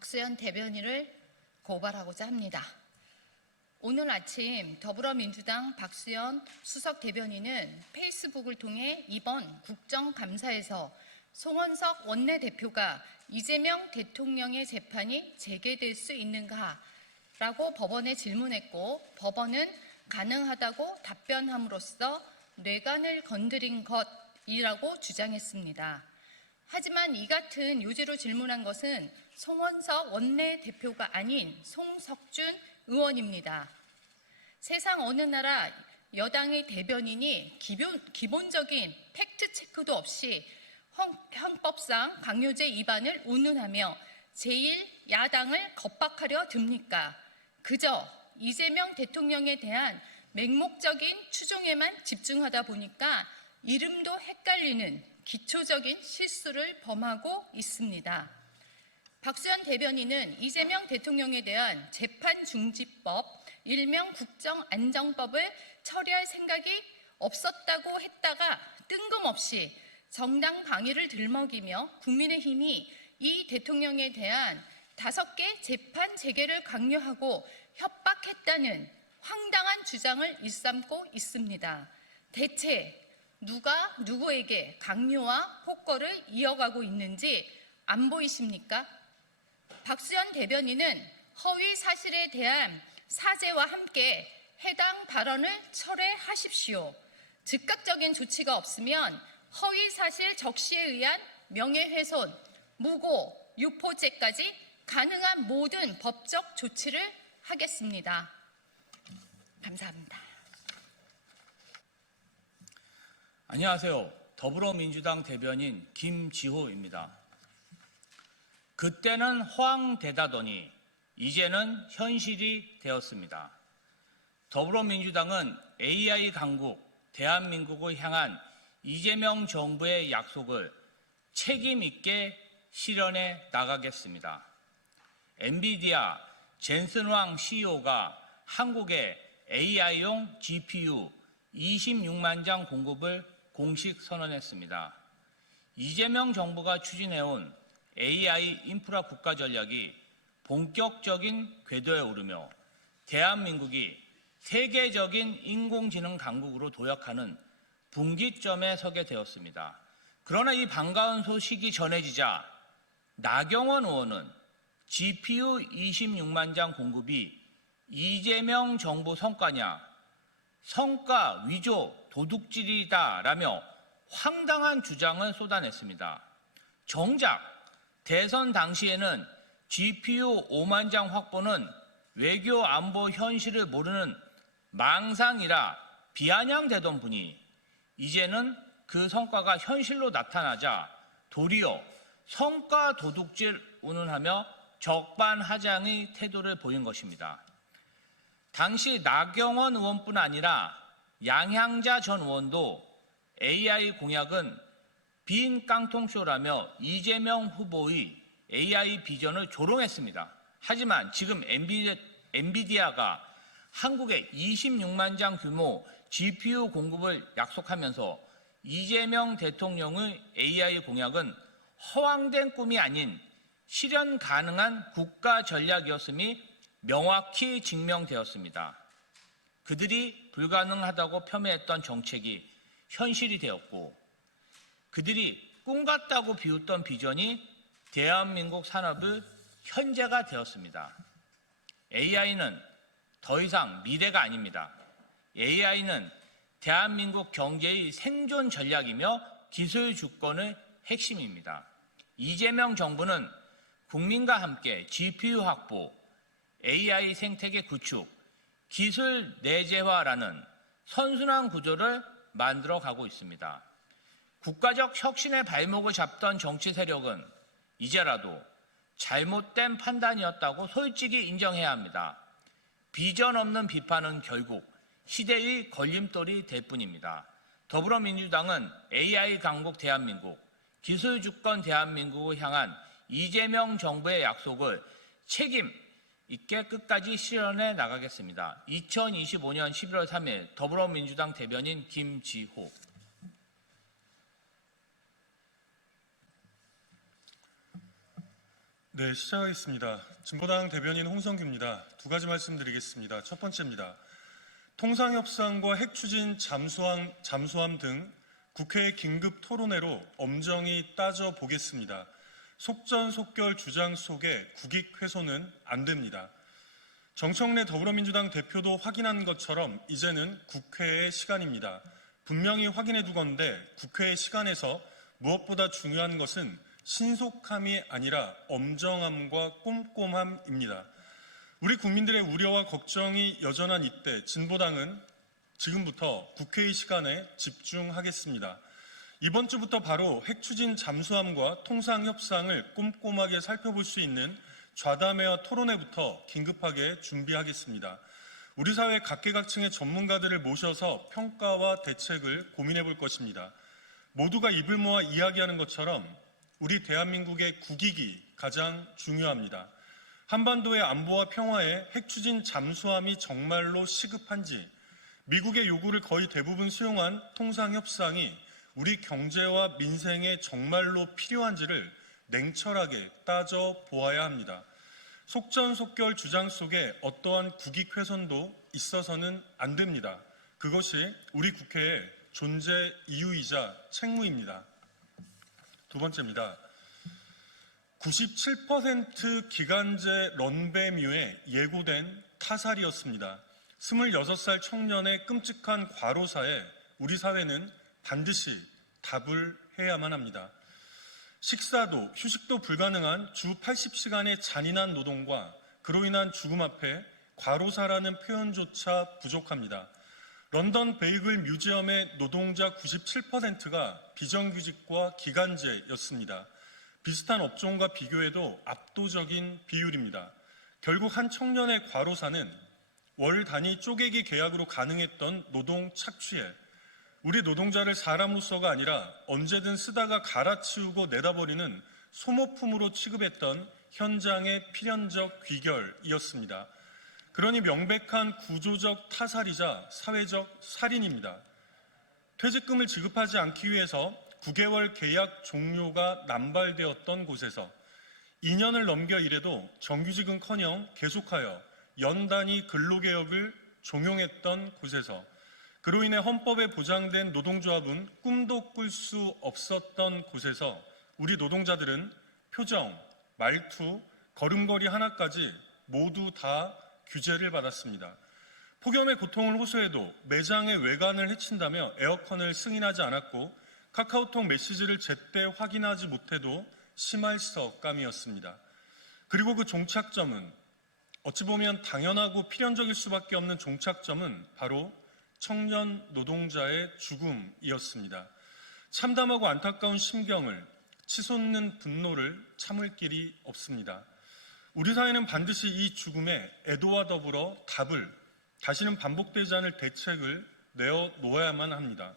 박수현 대변인을 고발하고자 합니다. 오늘 아침 더불어민주당 박수현 수석 대변인은 페이스북을 통해 이번 국정감사에서 송원석 원내대표가 이재명 대통령의 재판이 재개될 수 있는가라고 법원에 질문했고, 법원은 가능하다고 답변함으로써 뇌관을 건드린 것이라고 주장했습니다. 하지만 이 같은 요지로 질문한 것은 송원석 원내대표가 아닌 송석준 의원입니다. 세상 어느 나라 여당의 대변인이 기본적인 팩트체크도 없이 헌법상 강요죄 위반을 운운하며 제1야당을 겁박하려 듭니까? 그저 이재명 대통령에 대한 맹목적인 추종에만 집중하다 보니까 이름도 헷갈리는 기초적인 실수를 범하고 있습니다. 박수현 대변인은 이재명 대통령에 대한 재판중지법, 일명 국정안정법을 처리할 생각이 없었다고 했다가 뜬금없이 정당 방위를 들먹이며 국민의힘이 이 대통령에 대한 5개 재판 재개를 강요하고 협박했다는 황당한 주장을 일삼고 있습니다. 대체 누가 누구에게 강요와 폭거를 이어가고 있는지 안 보이십니까? 박수현 대변인은 허위 사실에 대한 사죄와 함께 해당 발언을 철회하십시오. 즉각적인 조치가 없으면 허위 사실 적시에 의한 명예훼손, 무고, 유포죄까지 가능한 모든 법적 조치를 하겠습니다. 감사합니다. 안녕하세요. 더불어민주당 대변인 김지호입니다. 그때는 허황되다더니 이제는 현실이 되었습니다. 더불어민주당은 AI 강국 대한민국을 향한 이재명 정부의 약속을 책임 있게 실현해 나가겠습니다. 엔비디아 젠슨 황 CEO가 한국에 AI용 GPU 26만 장 공급을 공식 선언했습니다. 이재명 정부가 추진해온 AI 인프라 국가 전략이 본격적인 궤도에 오르며 대한민국이 세계적인 인공지능 강국으로 도약하는 분기점에 서게 되었습니다. 그러나 이 반가운 소식이 전해지자 나경원 의원은 GPU 26만 장 공급이 이재명 정부 성과냐, 성과 위조 도둑질이다라며 황당한 주장을 쏟아냈습니다. 정작 대선 당시에는 GPU 5만 장 확보는 외교 안보 현실을 모르는 망상이라 비아냥대던 분이 이제는 그 성과가 현실로 나타나자 도리어 성과 도둑질 운운하며 적반하장의 태도를 보인 것입니다. 당시 나경원 의원뿐 아니라 양향자 전 의원도 AI 공약은 빈 깡통쇼라며 이재명 후보의 AI 비전을 조롱했습니다. 하지만 지금 엔비디아가 한국에 26만 장 규모 GPU 공급을 약속하면서 이재명 대통령의 AI 공약은 허황된 꿈이 아닌 실현 가능한 국가 전략이었음이 명확히 증명되었습니다. 그들이 불가능하다고 폄훼했던 정책이 현실이 되었고, 그들이 꿈 같다고 비웃던 비전이 대한민국 산업의 현재가 되었습니다. AI는 더 이상 미래가 아닙니다. AI는 대한민국 경제의 생존 전략이며 기술 주권의 핵심입니다. 이재명 정부는 국민과 함께 GPU 확보, AI 생태계 구축, 기술 내재화라는 선순환 구조를 만들어 가고 있습니다. 국가적 혁신의 발목을 잡던 정치 세력은 이제라도 잘못된 판단이었다고 솔직히 인정해야 합니다. 비전 없는 비판은 결국 시대의 걸림돌이 될 뿐입니다. 더불어민주당은 AI 강국 대한민국, 기술 주권 대한민국을 향한 이재명 정부의 약속을 책임 있게 끝까지 실현해 나가겠습니다. 2025년 11월 3일 더불어민주당 대변인 김지호. 네, 시작하겠습니다. 진보당 대변인 홍성규입니다. 두 가지 말씀드리겠습니다. 첫 번째입니다. 통상협상과 핵추진 잠수함 등 국회의 긴급 토론회로 엄정히 따져보겠습니다. 속전속결 주장 속에 국익 훼손은 안 됩니다. 정청래 더불어민주당 대표도 확인한 것처럼 이제는 국회의 시간입니다. 분명히 확인해 두건대 국회의 시간에서 무엇보다 중요한 것은 신속함이 아니라 엄정함과 꼼꼼함입니다. 우리 국민들의 우려와 걱정이 여전한 이때 진보당은 지금부터 국회의 시간에 집중하겠습니다. 이번 주부터 바로 핵추진 잠수함과 통상협상을 꼼꼼하게 살펴볼 수 있는 좌담회와 토론회부터 긴급하게 준비하겠습니다. 우리 사회 각계각층의 전문가들을 모셔서 평가와 대책을 고민해 볼 것입니다. 모두가 입을 모아 이야기하는 것처럼 우리 대한민국의 국익이 가장 중요합니다. 한반도의 안보와 평화에 핵추진 잠수함이 정말로 시급한지, 미국의 요구를 거의 대부분 수용한 통상협상이 우리 경제와 민생에 정말로 필요한지를 냉철하게 따져보아야 합니다. 속전속결 주장 속에 어떠한 국익 훼손도 있어서는 안 됩니다. 그것이 우리 국회의 존재 이유이자 책무입니다. 두 번째입니다. 97% 기간제 런배뮤에 예고된 타살이었습니다. 26살 청년의 끔찍한 과로사에 우리 사회는 반드시 답을 해야만 합니다. 식사도 휴식도 불가능한 주 80시간의 잔인한 노동과 그로 인한 죽음 앞에 과로사라는 표현조차 부족합니다. 런던 베이글 뮤지엄의 노동자 97%가 비정규직과 기간제였습니다. 비슷한 업종과 비교해도 압도적인 비율입니다. 결국 한 청년의 과로사는 월 단위 쪼개기 계약으로 가능했던 노동 착취에 우리 노동자를 사람으로서가 아니라 언제든 쓰다가 갈아치우고 내다버리는 소모품으로 취급했던 현장의 필연적 귀결이었습니다. 그러니 명백한 구조적 타살이자 사회적 살인입니다. 퇴직금을 지급하지 않기 위해서 9개월 계약 종료가 남발되었던 곳에서 2년을 넘겨 일해도 정규직은커녕 계속하여 연 단위 근로개혁을 종용했던 곳에서 그로 인해 헌법에 보장된 노동조합은 꿈도 꿀 수 없었던 곳에서 우리 노동자들은 표정, 말투, 걸음걸이 하나까지 모두 다 규제를 받았습니다. 폭염의 고통을 호소해도 매장의 외관을 해친다며 에어컨을 승인하지 않았고 카카오톡 메시지를 제때 확인하지 못해도 심할서감이었습니다. 그리고 그 종착점은 어찌 보면 당연하고 필연적일 수밖에 없는 종착점은 바로 청년 노동자의 죽음이었습니다. 참담하고 안타까운 심경을 치솟는 분노를 참을 길이 없습니다. 우리 사회는 반드시 이 죽음에 애도와 더불어 답을 다시는 반복되지 않을 대책을 내어놓아야만 합니다.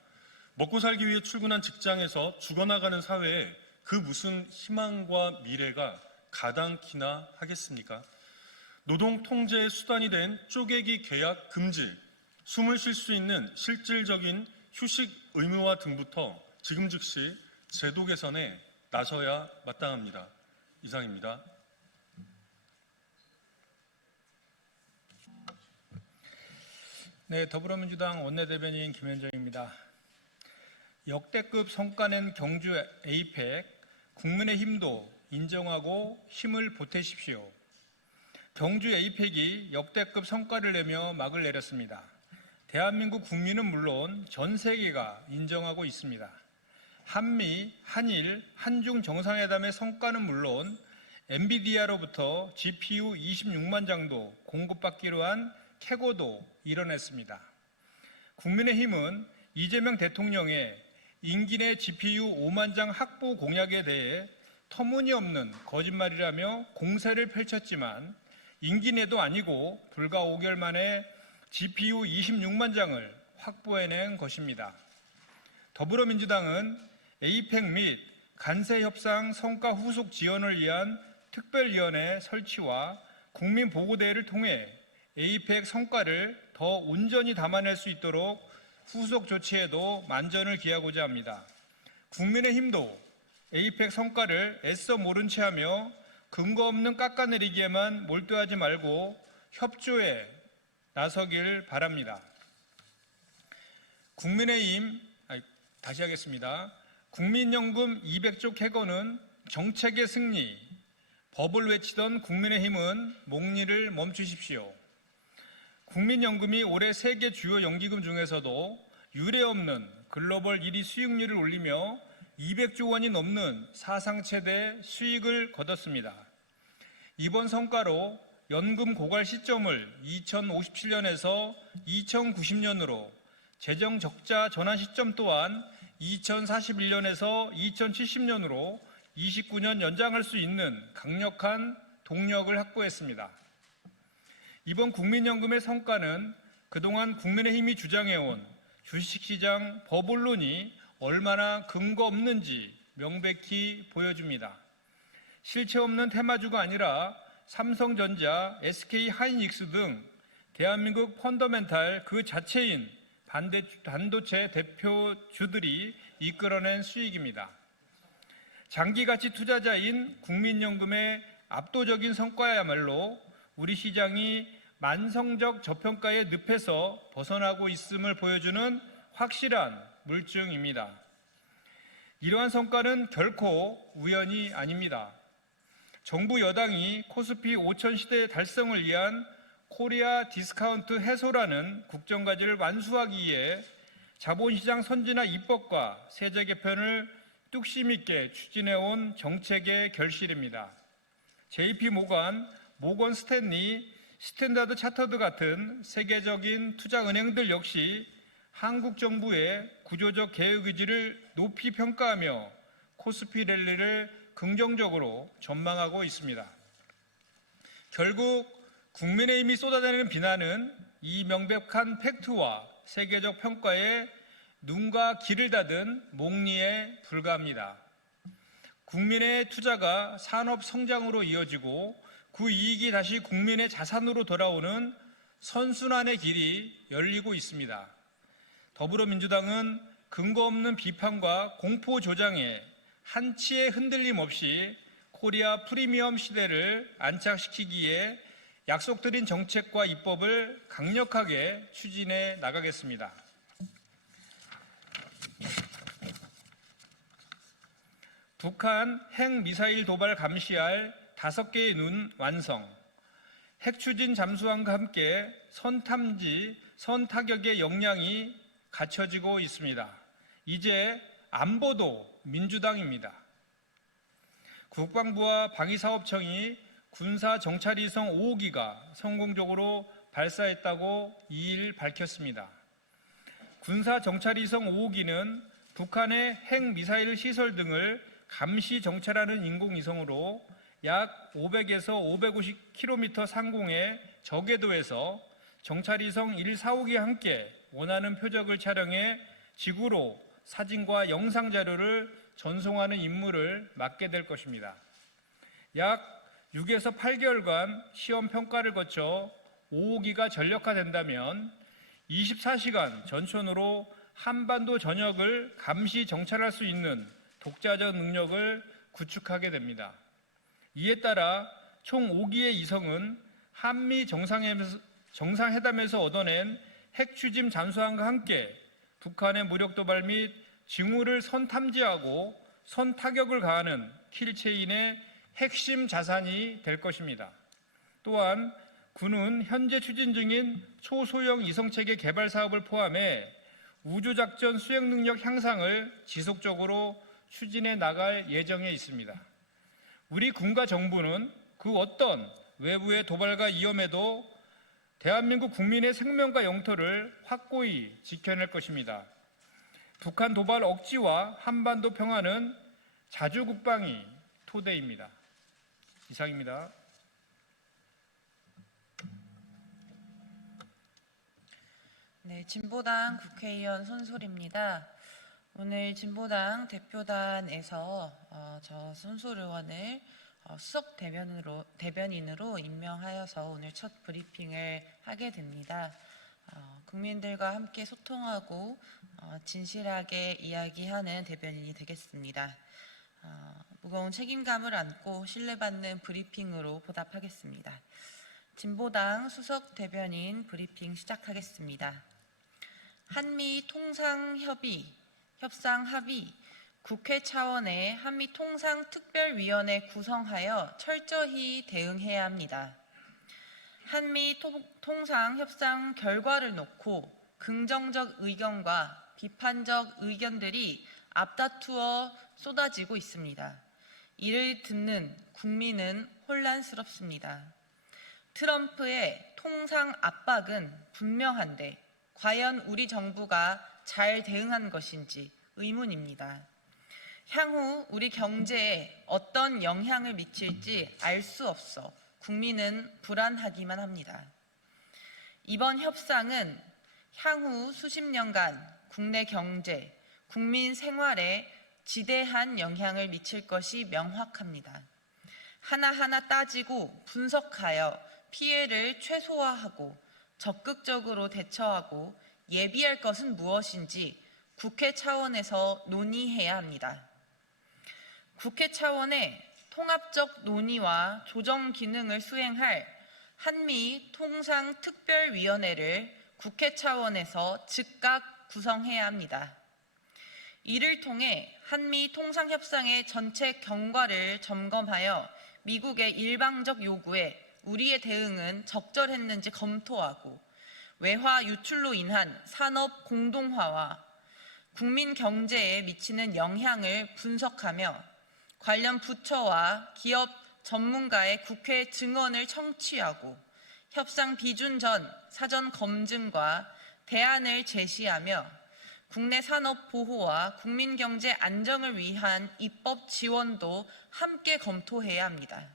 먹고 살기 위해 출근한 직장에서 죽어나가는 사회에 그 무슨 희망과 미래가 가당키나 하겠습니까? 노동 통제의 수단이 된 쪼개기 계약 금지, 숨을 쉴 수 있는 실질적인 휴식 의무화 등부터 지금 즉시 제도 개선에 나서야 마땅합니다. 이상입니다. 네, 더불어민주당 원내대변인 김현정입니다. 역대급 성과낸 경주 에이펙, 국민의힘도 인정하고 힘을 보태십시오. 경주 에이펙이 역대급 성과를 내며 막을 내렸습니다. 대한민국 국민은 물론 전 세계가 인정하고 있습니다. 한미, 한일, 한중 정상회담의 성과는 물론 엔비디아로부터 GPU 26만 장도 공급받기로 한 캐고도 이뤄냈습니다. 국민의힘은 이재명 대통령의 임기 내 GPU 5만 장 확보 공약에 대해 터무니없는 거짓말이라며 공세를 펼쳤지만 임기 내도 아니고 불과 5개월 만에 GPU 26만 장을 확보해낸 것입니다. 더불어민주당은 에이펙 및 간세협상 성과 후속 지원을 위한 특별위원회 설치와 국민보고대회를 통해 에이펙 성과를 더 온전히 담아낼 수 있도록 후속 조치에도 만전을 기하고자 합니다. 국민의힘도 에이펙 성과를 애써 모른 채 하며 근거 없는 깎아내리기에만 몰두하지 말고 협조에 나서길 바랍니다. 다시 하겠습니다. 국민연금 200조 캐거는 정책의 승리, 법을 외치던 국민의힘은 목리를 멈추십시오. 국민연금이 올해 세계 주요 연기금 중에서도 유례없는 글로벌 1위 수익률을 올리며 200조 원이 넘는 사상 최대 수익을 거뒀습니다. 이번 성과로 연금 고갈 시점을 2057년에서 2090년으로, 재정 적자 전환 시점 또한 2041년에서 2070년으로 29년 연장할 수 있는 강력한 동력을 확보했습니다. 이번 국민연금의 성과는 그동안 국민의힘이 주장해온 주식시장 버블론이 얼마나 근거 없는지 명백히 보여줍니다. 실체 없는 테마주가 아니라 삼성전자, SK하이닉스 등 대한민국 펀더멘탈 그 자체인 반도체 대표주들이 이끌어낸 수익입니다. 장기가치 투자자인 국민연금의 압도적인 성과야말로 우리 시장이 만성적 저평가의 늪에서 벗어나고 있음을 보여주는 확실한 물증입니다. 이러한 성과는 결코 우연이 아닙니다. 정부 여당이 코스피 5000 시대 달성을 위한 코리아 디스카운트 해소라는 국정과제를 완수하기 위해 자본시장 선진화 입법과 세제 개편을 뚝심 있게 추진해온 정책의 결실입니다. JP 모건 스탠리, 스탠다드 차터드 같은 세계적인 투자은행들 역시 한국 정부의 구조적 개혁 의지를 높이 평가하며 코스피 랠리를 긍정적으로 전망하고 있습니다. 결국 국민의힘이 쏟아내는 비난은 이 명백한 팩트와 세계적 평가에 눈과 귀를 닫은 목리에 불과합니다. 국민의 투자가 산업 성장으로 이어지고 그 이익이 다시 국민의 자산으로 돌아오는 선순환의 길이 열리고 있습니다. 더불어민주당은 근거 없는 비판과 공포 조장에 한치의 흔들림 없이 코리아 프리미엄 시대를 안착시키기에 약속드린 정책과 입법을 강력하게 추진해 나가겠습니다. 북한 핵미사일 도발 감시할 5개의 눈 완성, 핵 추진 잠수함과 함께 선탐지, 선타격의 역량이 갖춰지고 있습니다. 이제 안보도 민주당입니다. 국방부와 방위사업청이 군사 정찰위성 5호기가 성공적으로 발사했다고 2일 밝혔습니다. 군사 정찰위성 5호기는 북한의 핵미사일 시설 등을 감시 정찰하는 인공위성으로 약 500에서 550km 상공의 저궤도에서 정찰위성 1, 4호기와 함께 원하는 표적을 촬영해 지구로 사진과 영상 자료를 전송하는 임무를 맡게 될 것입니다. 약 6에서 8개월간 시험 평가를 거쳐 5호기가 전력화된다면 24시간 전천으로 한반도 전역을 감시 정찰할 수 있는 독자적 능력을 구축하게 됩니다. 이에 따라 총 5기의 이성은 한미 정상회담에서 얻어낸 핵 추진 잠수함과 함께 북한의 무력 도발 및 징후를 선탐지하고 선타격을 가하는 킬체인의 핵심 자산이 될 것입니다. 또한 군은 현재 추진 중인 초소형 이성체계 개발 사업을 포함해 우주작전 수행 능력 향상을 지속적으로 추진해 나갈 예정에 있습니다. 우리 군과 정부는 그 어떤 외부의 도발과 위험에도 대한민국 국민의 생명과 영토를 확고히 지켜낼 것입니다. 북한 도발 억지와 한반도 평화는 자주국방이 토대입니다. 이상입니다. 네, 진보당 국회의원 손솔입니다. 오늘 진보당 대표단에서 저 손솔 의원을 수석 대변인으로 임명하여서 오늘 첫 브리핑을 하게 됩니다. 국민들과 함께 소통하고 진실하게 이야기하는 대변인이 되겠습니다. 무거운 책임감을 안고 신뢰받는 브리핑으로 보답하겠습니다. 진보당 수석 대변인 브리핑 시작하겠습니다. 한미 협상 합의 국회 차원의 한미 통상 특별위원회 구성하여 철저히 대응해야 합니다. 한미 통상 협상 결과를 놓고 긍정적 의견과 비판적 의견들이 앞다투어 쏟아지고 있습니다. 이를 듣는 국민은 혼란스럽습니다. 트럼프의 통상 압박은 분명한데 과연 우리 정부가 잘 대응한 것인지 의문입니다. 향후 우리 경제에 어떤 영향을 미칠지 알 수 없어 국민은 불안하기만 합니다. 이번 협상은 향후 수십 년간 국내 경제, 국민 생활에 지대한 영향을 미칠 것이 명확합니다. 하나하나 따지고 분석하여 피해를 최소화하고 적극적으로 대처하고 예비할 것은 무엇인지 국회 차원에서 논의해야 합니다. 국회 차원의 통합적 논의와 조정 기능을 수행할 한미 통상특별위원회를 국회 차원에서 즉각 구성해야 합니다. 이를 통해 한미 통상협상의 전체 경과를 점검하여 미국의 일방적 요구에 우리의 대응은 적절했는지 검토하고 외화 유출로 인한 산업 공동화와 국민 경제에 미치는 영향을 분석하며 관련 부처와 기업 전문가의 국회 증언을 청취하고 협상 비준 전 사전 검증과 대안을 제시하며 국내 산업 보호와 국민 경제 안정을 위한 입법 지원도 함께 검토해야 합니다.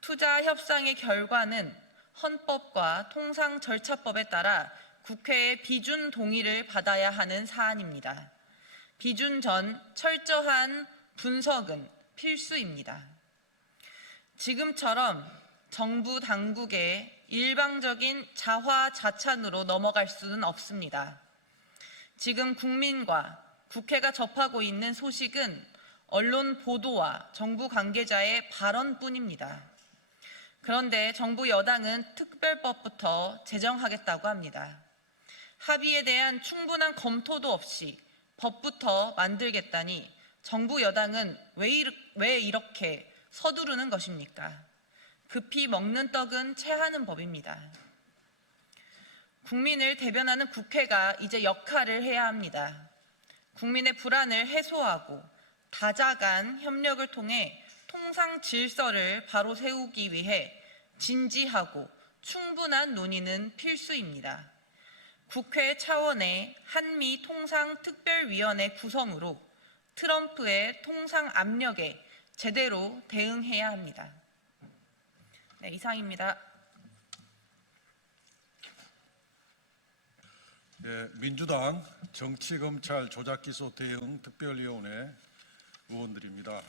투자 협상의 결과는 헌법과 통상 절차법에 따라 국회의 비준 동의를 받아야 하는 사안입니다. 비준 전 철저한 분석은 필수입니다. 지금처럼 정부 당국의 일방적인 자화자찬으로 넘어갈 수는 없습니다. 지금 국민과 국회가 접하고 있는 소식은 언론 보도와 정부 관계자의 발언뿐입니다. 그런데 정부 여당은 특별법부터 제정하겠다고 합니다. 합의에 대한 충분한 검토도 없이 법부터 만들겠다니 정부 여당은 왜 이렇게 서두르는 것입니까? 급히 먹는 떡은 체하는 법입니다. 국민을 대변하는 국회가 이제 역할을 해야 합니다. 국민의 불안을 해소하고 다자간 협력을 통해 통상 질서를 바로 세우기 위해 진지하고 충분한 논의는 필수입니다. 국회 차원의 한미 통상특별위원회 구성으로 트럼프의 통상 압력에 제대로 대응해야 합니다. 네, 이상입니다. 네, 민주당 정치검찰 조작기소 대응 특별위원회 의원들입니다.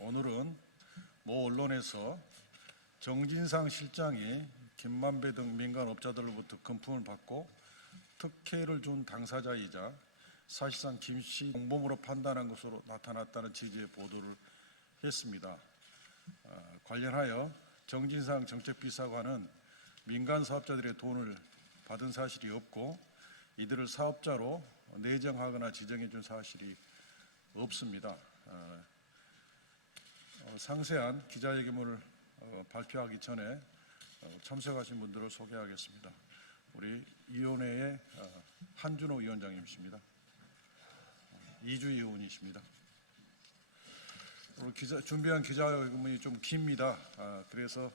오늘은 모 언론에서 정진상 실장이 김만배 등 민간 업자들로부터 금품을 받고 특혜를 준 당사자이자 사실상 김씨 공범으로 판단한 것으로 나타났다는 취지의 보도를 했습니다. 관련하여 정진상 정책비서관은 민간 사업자들의 돈을 받은 사실이 없고 이들을 사업자로 내정하거나 지정해 준 사실이 없습니다. 상세한 기자회견문을 발표하기 전에 참석하신 분들을 소개하겠습니다. 우리 위원회의 한준호 위원장님이십니다. 이주희 의원이십니다. 오늘 준비한 기자회견문이 좀 깁니다. 그래서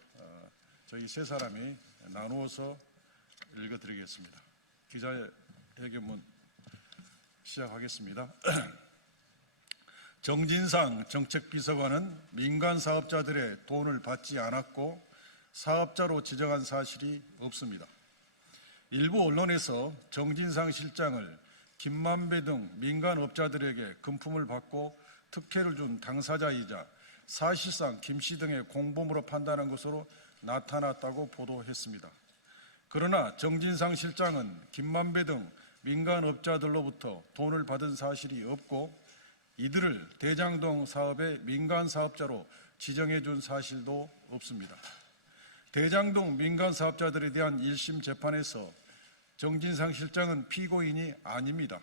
저희 세 사람이 나누어서 읽어드리겠습니다. 기자회견문 시작하겠습니다. 정진상 정책비서관은 민간 사업자들의 돈을 받지 않았고 사업자로 지정한 사실이 없습니다. 일부 언론에서 정진상 실장을 김만배 등 민간 업자들에게 금품을 받고 특혜를 준 당사자이자 사실상 김씨 등의 공범으로 판단한 것으로 나타났다고 보도했습니다. 그러나 정진상 실장은 김만배 등 민간 업자들로부터 돈을 받은 사실이 없고 이들을 대장동 사업의 민간 사업자로 지정해 준 사실도 없습니다. 대장동 민간 사업자들에 대한 1심 재판에서 정진상 실장은 피고인이 아닙니다.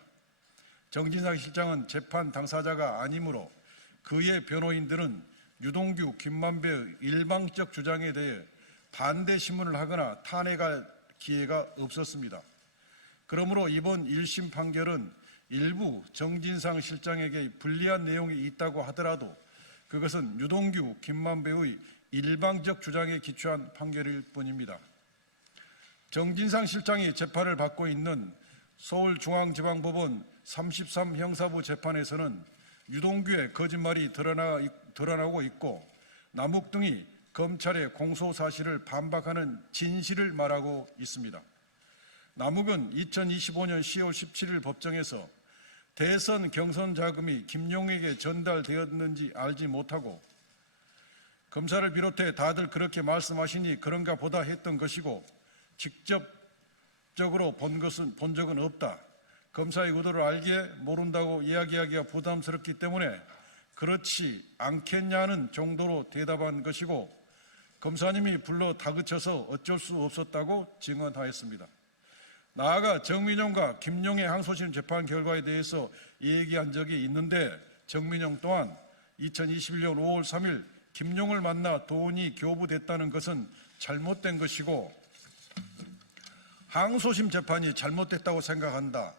정진상 실장은 재판 당사자가 아니므로 그의 변호인들은 유동규, 김만배의 일방적 주장에 대해 반대 신문을 하거나 탄핵할 기회가 없었습니다. 그러므로 이번 1심 판결은 일부 정진상 실장에게 불리한 내용이 있다고 하더라도 그것은 유동규, 김만배의 일방적 주장에 기초한 판결일 뿐입니다. 정진상 실장이 재판을 받고 있는 서울중앙지방법원 33 형사부 재판에서는 유동규의 거짓말이 드러나고 있고 남욱 등이 검찰의 공소 사실을 반박하는 진실을 말하고 있습니다. 남욱은 2025년 10월 17일 법정에서 대선 경선 자금이 김용에게 전달되었는지 알지 못하고 검사를 비롯해 다들 그렇게 말씀하시니 그런가 보다 했던 것이고 직접적으로 본 적은 없다. 검사의 의도를 알기에 모른다고 이야기하기가 부담스럽기 때문에 그렇지 않겠냐는 정도로 대답한 것이고 검사님이 불러 다그쳐서 어쩔 수 없었다고 증언하였습니다. 나아가 정민용과 김용의 항소심 재판 결과에 대해서 얘기한 적이 있는데 정민용 또한 2021년 5월 3일 김용을 만나 돈이 교부됐다는 것은 잘못된 것이고 항소심 재판이 잘못됐다고 생각한다.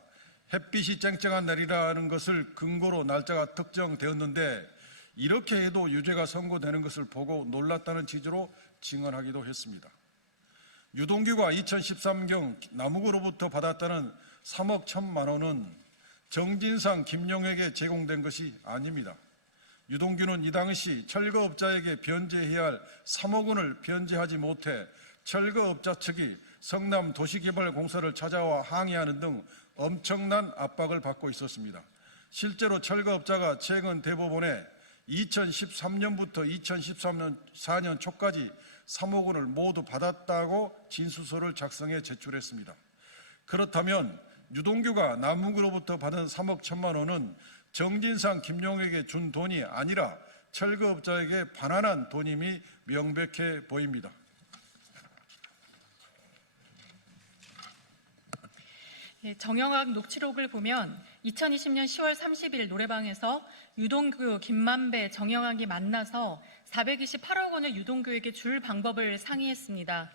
햇빛이 쨍쨍한 날이라는 것을 근거로 날짜가 특정되었는데 이렇게 해도 유죄가 선고되는 것을 보고 놀랐다는 취지로 증언하기도 했습니다. 유동규가 2013경 남욱으로부터 받았다는 3억 1천만 원은 정진상, 김용에게 제공된 것이 아닙니다. 유동규는 이 당시 철거업자에게 변제해야 할 3억 원을 변제하지 못해 철거업자 측이 성남도시개발공사를 찾아와 항의하는 등 엄청난 압박을 받고 있었습니다. 실제로 철거업자가 최근 대법원에 2013년부터 2014년 초까지 3억 원을 모두 받았다고 진술서를 작성해 제출했습니다. 그렇다면 유동규가 남욱으로부터 받은 3억 1천만 원은 정진상, 김용에게 준 돈이 아니라 철거업자에게 반환한 돈임이 명백해 보입니다. 정영학 녹취록을 보면 2020년 10월 30일 노래방에서 유동규, 김만배, 정영학이 만나서 428억 원을 유동규에게 줄 방법을 상의했습니다.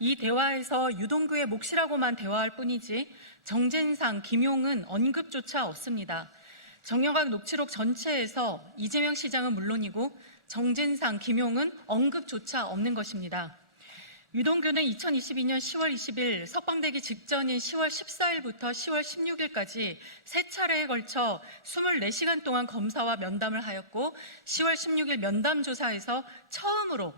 이 대화에서 유동규의 몫이라고만 대화할 뿐이지 정진상, 김용은 언급조차 없습니다. 정영학 녹취록 전체에서 이재명 시장은 물론이고 정진상, 김용은 언급조차 없는 것입니다. 유동규는 2022년 10월 20일 석방되기 직전인 10월 14일부터 10월 16일까지 세 차례에 걸쳐 24시간 동안 검사와 면담을 하였고 10월 16일 면담 조사에서 처음으로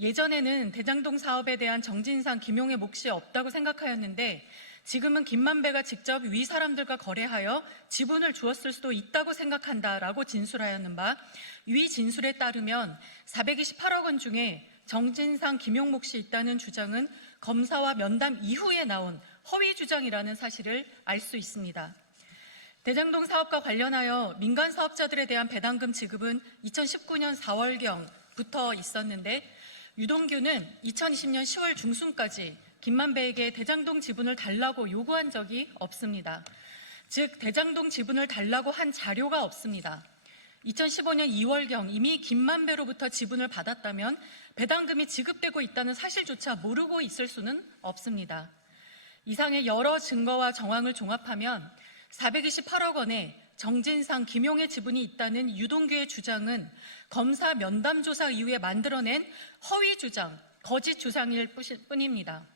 예전에는 대장동 사업에 대한 정진상, 김용의 몫이 없다고 생각하였는데 지금은 김만배가 직접 위 사람들과 거래하여 지분을 주었을 수도 있다고 생각한다라고 진술하였는 바 위 진술에 따르면 428억 원 중에 정진상, 김용 몫이 있다는 주장은 검사와 면담 이후에 나온 허위 주장이라는 사실을 알 수 있습니다. 대장동 사업과 관련하여 민간 사업자들에 대한 배당금 지급은 2019년 4월경부터 있었는데 유동규는 2020년 10월 중순까지 김만배에게 대장동 지분을 달라고 요구한 적이 없습니다. 즉 대장동 지분을 달라고 한 자료가 없습니다. 2015년 2월경 이미 김만배로부터 지분을 받았다면 배당금이 지급되고 있다는 사실조차 모르고 있을 수는 없습니다. 이상의 여러 증거와 정황을 종합하면 428억 원에 정진상, 김용의 지분이 있다는 유동규의 주장은 검사 면담 조사 이후에 만들어낸 허위 주장, 거짓 주장일 뿐입니다.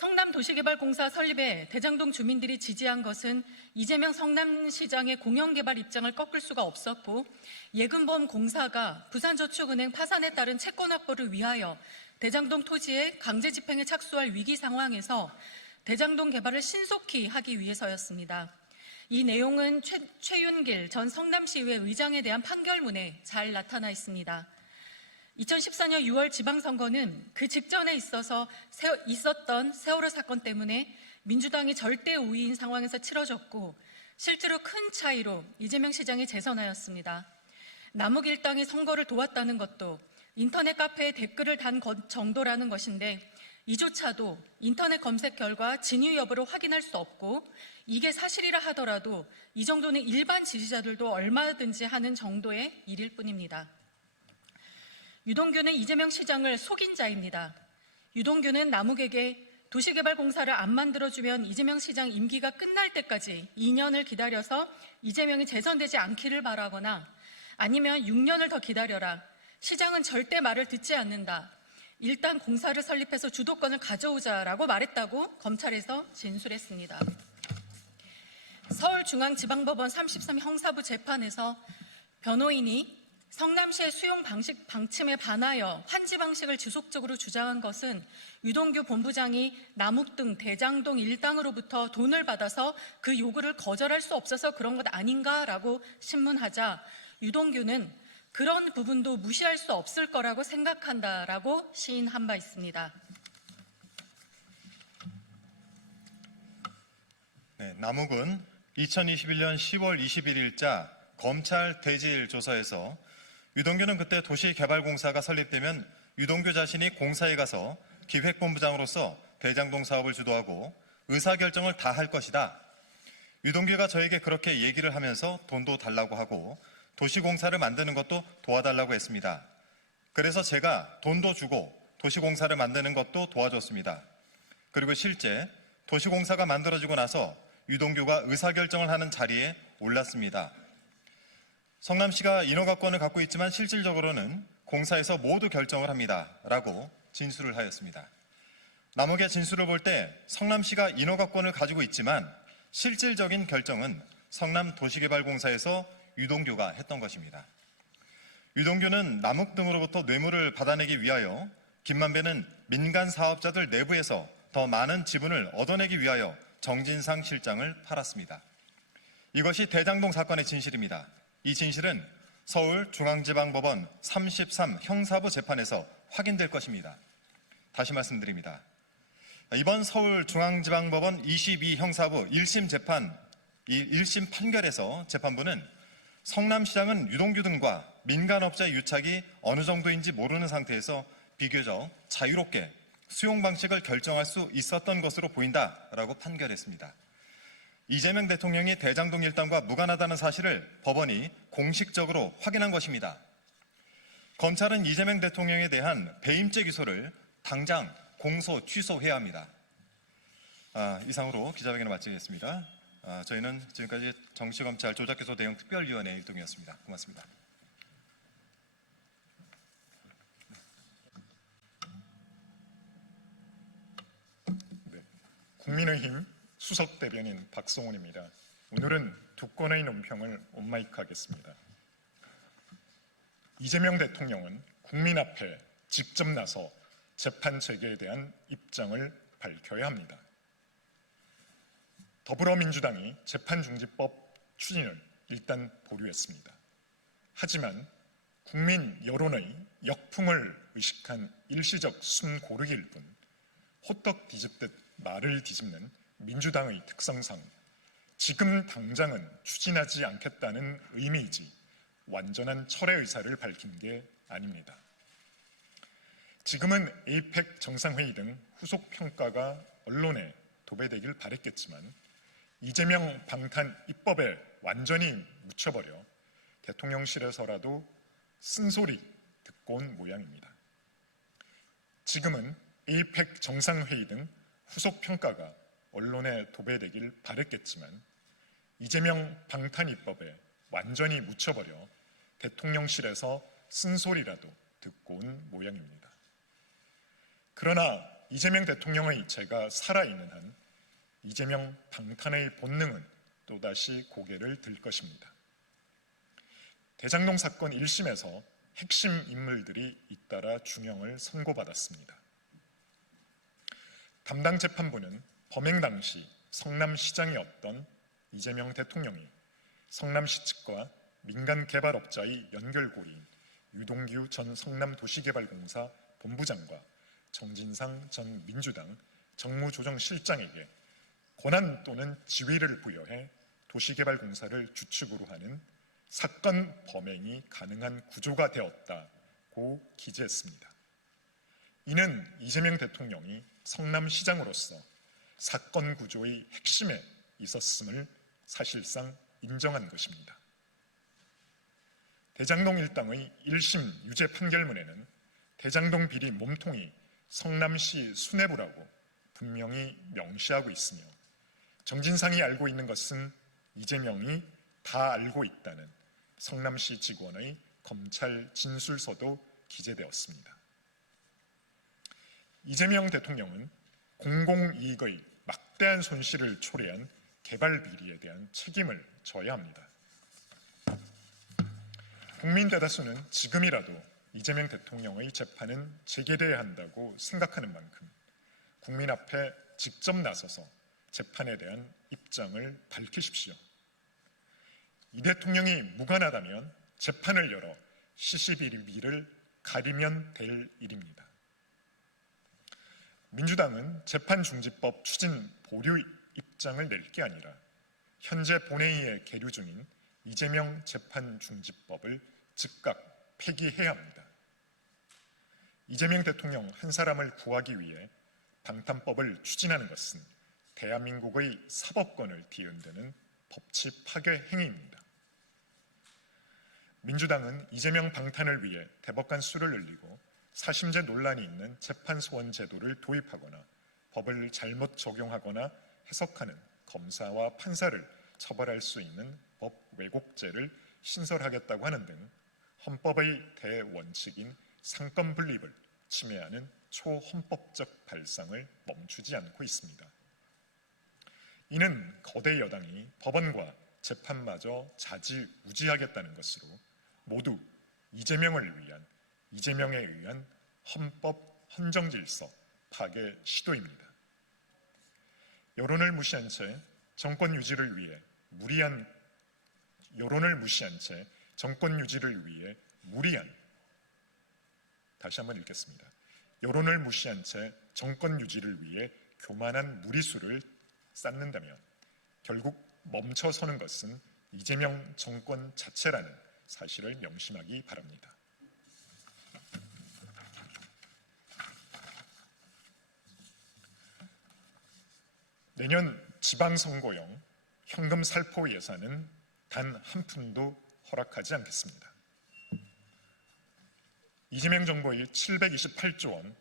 성남도시개발공사 설립에 대장동 주민들이 지지한 것은 이재명 성남시장의 공영개발 입장을 꺾을 수가 없었고 예금보험공사가 부산저축은행 파산에 따른 채권 확보를 위하여 대장동 토지의 강제 집행에 착수할 위기 상황에서 대장동 개발을 신속히 하기 위해서였습니다. 이 내용은 최윤길 전 성남시의회 의장에 대한 판결문에 잘 나타나 있습니다. 2014년 6월 지방선거는 그 직전에 있었던 세월호 사건 때문에 민주당이 절대 우위인 상황에서 치러졌고 실제로 큰 차이로 이재명 시장이 재선하였습니다. 남욱 일당이 선거를 도왔다는 것도 인터넷 카페에 댓글을 단 것 정도라는 것인데 이조차도 인터넷 검색 결과 진위 여부를 확인할 수 없고 이게 사실이라 하더라도 이 정도는 일반 지지자들도 얼마든지 하는 정도의 일일 뿐입니다. 유동규는 이재명 시장을 속인 자입니다. 유동규는 남욱에게 도시개발공사를 안 만들어주면 이재명 시장 임기가 끝날 때까지 2년을 기다려서 이재명이 재선되지 않기를 바라거나 아니면 6년을 더 기다려라. 시장은 절대 말을 듣지 않는다. 일단 공사를 설립해서 주도권을 가져오자라고 말했다고 검찰에서 진술했습니다. 서울중앙지방법원 33 형사부 재판에서 변호인이 성남시의 수용 방침에 반하여 환지 방식을 지속적으로 주장한 것은 유동규 본부장이 남욱 등 대장동 일당으로부터 돈을 받아서 그 요구를 거절할 수 없어서 그런 것 아닌가라고 신문하자 유동규는 그런 부분도 무시할 수 없을 거라고 생각한다라고 시인한 바 있습니다. 네, 남욱은 2021년 10월 21일자 검찰 대질 조사에서 유동규는 그때 도시개발공사가 설립되면 유동규 자신이 공사에 가서 기획본부장으로서 대장동 사업을 주도하고 의사결정을 다 할 것이다. 유동규가 저에게 그렇게 얘기를 하면서 돈도 달라고 하고 도시공사를 만드는 것도 도와달라고 했습니다. 그래서 제가 돈도 주고 도시공사를 만드는 것도 도와줬습니다. 그리고 실제 도시공사가 만들어지고 나서 유동규가 의사결정을 하는 자리에 올랐습니다. 성남시가 인허가권을 갖고 있지만 실질적으로는 공사에서 모두 결정을 합니다. 라고 진술을 하였습니다. 남욱의 진술을 볼 때 성남시가 인허가권을 가지고 있지만 실질적인 결정은 성남도시개발공사에서 유동규가 했던 것입니다. 유동규는 남욱 등으로부터 뇌물을 받아내기 위하여 김만배는 민간 사업자들 내부에서 더 많은 지분을 얻어내기 위하여 정진상 실장을 팔았습니다. 이것이 대장동 사건의 진실입니다. 이 진실은 서울중앙지방법원 33 형사부 재판에서 확인될 것입니다. 다시 말씀드립니다. 이번 서울중앙지방법원 22 형사부 1심 재판, 1심 판결에서 재판부는 성남시장은 유동규 등과 민간업자의 유착이 어느 정도인지 모르는 상태에서 비교적 자유롭게 수용 방식을 결정할 수 있었던 것으로 보인다라고 판결했습니다. 이재명 대통령이 대장동 일당과 무관하다는 사실을 법원이 공식적으로 확인한 것입니다. 검찰은 이재명 대통령에 대한 배임죄 기소를 당장 공소 취소해야 합니다. 이상으로 기자회견을 마치겠습니다. 저희는 지금까지 정치검찰 조작기소 대응 특별위원회 일동이었습니다. 고맙습니다. 국민의힘 수석대변인 박성훈입니다. 오늘은 두 건의 논평을 온마이크하겠습니다. 이재명 대통령은 국민 앞에 직접 나서 재판 재개에 대한 입장을 밝혀야 합니다. 더불어민주당이 재판중지법 추진을 일단 보류했습니다. 하지만 국민 여론의 역풍을 의식한 일시적 숨 고르기일 뿐 호떡 뒤집듯 말을 뒤집는 민주당의 특성상 지금 당장은 추진하지 않겠다는 의미이지 완전한 철회 의사를 밝힌 게 아닙니다. 지금은 에이펙 정상회의 등 후속 평가가 언론에 도배되길 바랬겠지만 이재명 방탄 입법에 완전히 묻혀버려 대통령실에서라도 쓴소리 듣고 온 모양입니다. 지금은 에이펙 정상회의 등 후속 평가가 언론에 도배되길 바랬겠지만 이재명 방탄 입법에 완전히 묻혀버려 대통령실에서 쓴소리라도 듣고 온 모양입니다. 그러나 이재명 대통령의 죄가 살아있는 한 이재명 방탄의 본능은 또다시 고개를 들 것입니다. 대장동 사건 1심에서 핵심 인물들이 잇따라 중형을 선고받았습니다. 담당 재판부는 범행 당시 성남시장이었던 이재명 대통령이 성남시 측과 민간 개발업자의 연결고리인 유동규 전 성남도시개발공사 본부장과 정진상 전 민주당 정무조정실장에게 권한 또는 지위를 부여해 도시개발공사를 주축으로 하는 사건 범행이 가능한 구조가 되었다고 기재했습니다. 이는 이재명 대통령이 성남시장으로서 사건 구조의 핵심에 있었음을 사실상 인정한 것입니다. 대장동 일당의 1심 유죄 판결문에는 대장동 비리 몸통이 성남시 수뇌부라고 분명히 명시하고 있으며 정진상이 알고 있는 것은 이재명이 다 알고 있다는 성남시 직원의 검찰 진술서도 기재되었습니다. 이재명 대통령은 공공이익의 막대한 손실을 초래한 개발 비리에 대한 책임을 져야 합니다. 국민 대다수는 지금이라도 이재명 대통령의 재판은 재개돼야 한다고 생각하는 만큼 국민 앞에 직접 나서서 재판에 대한 입장을 밝히십시오. 이 대통령이 무관하다면 재판을 열어 시시비비를 가리면 될 일입니다. 민주당은 재판중지법 추진 보류 입장을 낼 게 아니라 현재 본회의에 계류 중인 이재명 재판중지법을 즉각 폐기해야 합니다. 이재명 대통령 한 사람을 구하기 위해 방탄법을 추진하는 것은 대한민국의 사법권을 뒤흔드는 법치 파괴 행위입니다. 민주당은 이재명 방탄을 위해 대법관 수를 늘리고 사심제 논란이 있는 재판소원 제도를 도입하거나 법을 잘못 적용하거나 해석하는 검사와 판사를 처벌할 수 있는 법 왜곡죄를 신설하겠다고 하는 등 헌법의 대원칙인 상권 분립을 침해하는 초헌법적 발상을 멈추지 않고 있습니다. 이는 거대 여당이 법원과 재판마저 좌지우지하겠다는 것으로 모두 이재명을 위한, 이재명에 의한 헌법 헌정질서 파괴 시도입니다. 여론을 무시한 채 정권 유지를 위해 무리한 다시 한번 읽겠습니다. 여론을 무시한 채 정권 유지를 위해 교만한 무리수를 쌓는다면 결국 멈춰서는 것은 이재명 정권 자체라는 사실을 명심하기 바랍니다. 내년 지방선거용 현금 살포 예산은 단 한 푼도 허락하지 않겠습니다. 이재명 정부의 728조 원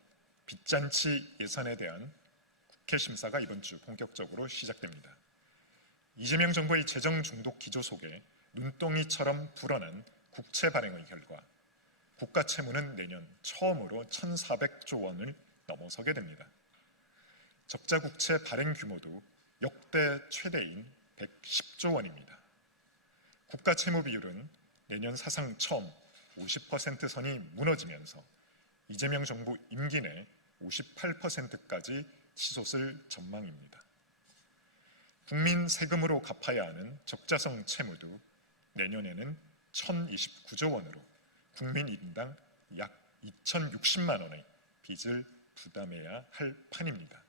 빚잔치 예산에 대한 국회 심사가 이번 주 본격적으로 시작됩니다. 이재명 정부의 재정 중독 기조 속에 눈덩이처럼 불어난 국채 발행의 결과 국가 채무는 내년 처음으로 1,400조 원을 넘어서게 됩니다. 적자 국채 발행 규모도 역대 최대인 110조 원입니다. 국가 채무 비율은 내년 사상 처음 50% 선이 무너지면서 이재명 정부 임기 내 58%까지 치솟을 전망입니다. 국민 세금으로 갚아야 하는 적자성 채무도 내년에는 1,029조 원으로 국민 인당 약 2,060만 원의 빚을 부담해야 할 판입니다.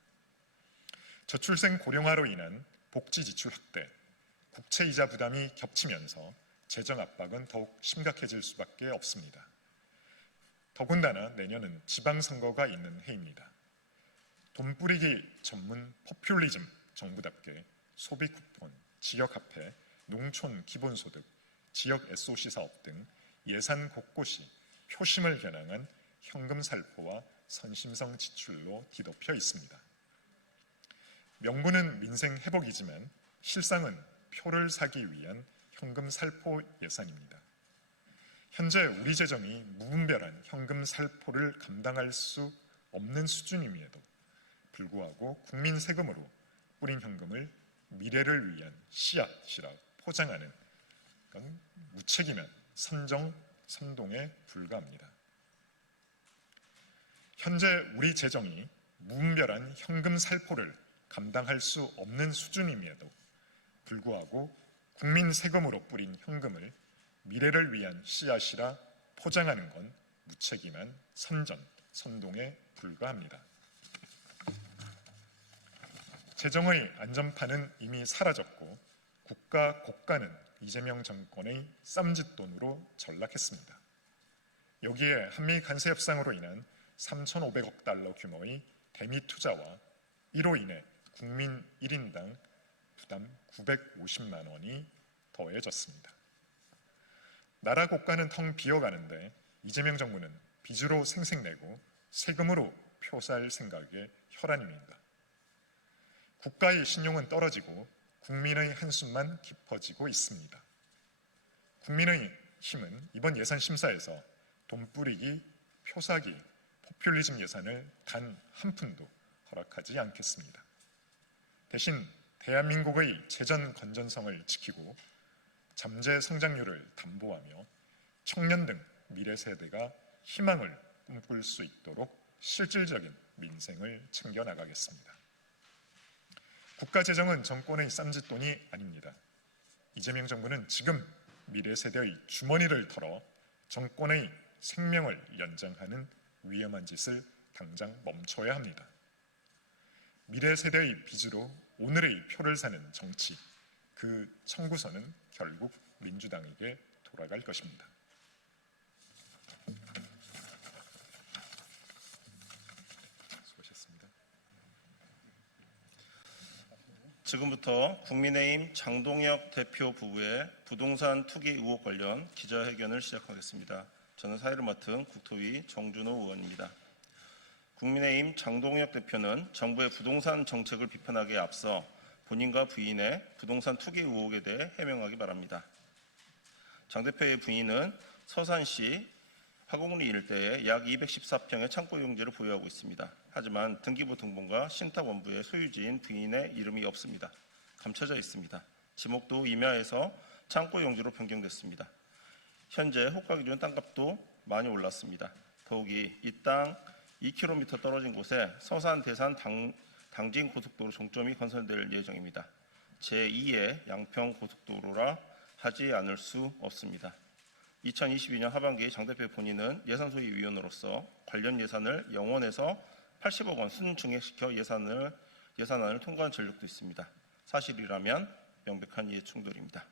저출생 고령화로 인한 복지 지출 확대, 국채 이자 부담이 겹치면서 재정 압박은 더욱 심각해질 수밖에 없습니다. 더군다나 내년은 지방선거가 있는 해입니다. 돈 뿌리기 전문 포퓰리즘 정부답게 소비 쿠폰, 지역 화폐, 농촌 기본소득, 지역 SOC 사업 등 예산 곳곳이 표심을 겨냥한 현금 살포와 선심성 지출로 뒤덮여 있습니다. 명분은 민생 회복이지만 실상은 표를 사기 위한 현금 살포 예산입니다. 현재 우리 재정이 무분별한 현금 살포를 감당할 수 없는 수준임에도 불구하고 국민 세금으로 뿌린 현금을 미래를 위한 씨앗이라 포장하는 건 무책임한 선동에 불과합니다. 현재 우리 재정이 무분별한 현금 살포를 감당할 수 없는 수준임에도 불구하고 국민 세금으로 뿌린 현금을 미래를 위한 씨앗이라 포장하는 건 무책임한 선동에 불과합니다. 재정의 안전판은 이미 사라졌고 국가 고가는 이재명 정권의 쌈짓돈으로 전락했습니다. 여기에 한미 관세 협상으로 인한 3,500억 달러 규모의 대미 투자와 이로 인해 국민 1인당 부담 950만 원이 더해졌습니다. 나라 국가는 텅 비어가는데 이재명 정부는 빚으로 생색내고 세금으로 표살 생각에 혈안입니다. 국가의 신용은 떨어지고 국민의 한숨만 깊어지고 있습니다. 국민의 힘은 이번 예산 심사에서 돈 뿌리기, 표사기, 포퓰리즘 예산을 단 한 푼도 허락하지 않겠습니다. 대신 대한민국의 재정 건전성을 지키고 잠재 성장률을 담보하며 청년 등 미래 세대가 희망을 꿈꿀 수 있도록 실질적인 민생을 챙겨나가겠습니다. 국가 재정은 정권의 쌈짓돈이 아닙니다. 이재명 정부는 지금 미래 세대의 주머니를 털어 정권의 생명을 연장하는 위험한 짓을 당장 멈춰야 합니다. 미래 세대의 빚으로 오늘의 표를 사는 정치, 그 청구서는 결국 민주당에게 돌아갈 것입니다. 수고하셨습니다. 지금부터 국민의힘 장동혁 대표 부부의 부동산 투기 의혹 관련 기자회견을 시작하겠습니다. 저는 사회를 맡은 국토위 정준호 의원입니다. 국민의힘 장동혁 대표는 정부의 부동산 정책을 비판하기에 앞서 본인과 부인의 부동산 투기 의혹에 대해 해명하기 바랍니다. 장 대표의 부인은 서산시 화곡리 일대에 약 214평의 창고 용지를 보유하고 있습니다. 하지만 등기부 등본과 신탁원부의 소유지인 부인의 이름이 없습니다. 감춰져 있습니다. 지목도 임야에서 창고 용지로 변경됐습니다. 현재 호가 기준 땅값도 많이 올랐습니다. 더욱이 이 땅 2km 떨어진 곳에 서산 대산 당진 고속도로 종점이 건설될 예정입니다. 제2의 양평 고속도로라 하지 않을 수 없습니다. 2022년 하반기 장 대표 본인은 예산소위위원으로서 관련 예산을 영원에서 80억 원 순증액시켜 예산안을 통과한 전력도 있습니다. 사실이라면 명백한 이해충돌입니다.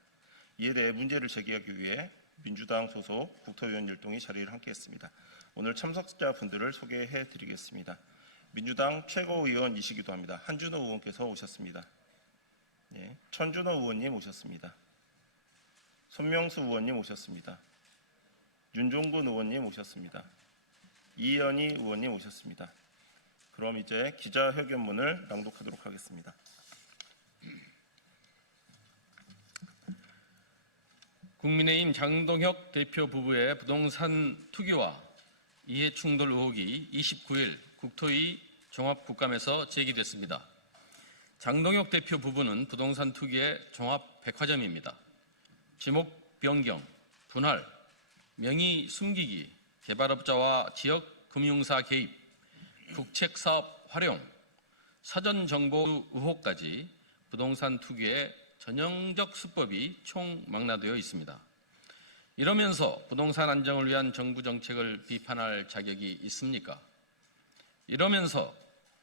이에 대해 문제를 제기하기 위해 민주당 소속 국토위원 일동이 자리를 함께했습니다. 오늘 참석자분들을 소개해드리겠습니다. 민주당 최고위원이시기도 합니다. 한준호 의원께서 오셨습니다. 예, 천준호 의원님 오셨습니다. 손명수 의원님 오셨습니다. 윤종근 의원님 오셨습니다. 이현희 의원님 오셨습니다. 그럼 이제 기자회견문을 낭독하도록 하겠습니다. 국민의힘 장동혁 대표 부부의 부동산 투기와 이해충돌 의혹이 29일 국토위 종합국감에서 제기됐습니다. 장동혁 대표 부부는 부동산 투기의 종합백화점입니다. 지목 변경, 분할, 명의 숨기기, 개발업자와 지역금융사 개입, 국책사업 활용, 사전정보 의혹까지 부동산 투기의 전형적 수법이 총망라되어 있습니다. 이러면서 부동산 안정을 위한 정부 정책을 비판할 자격이 있습니까? 이러면서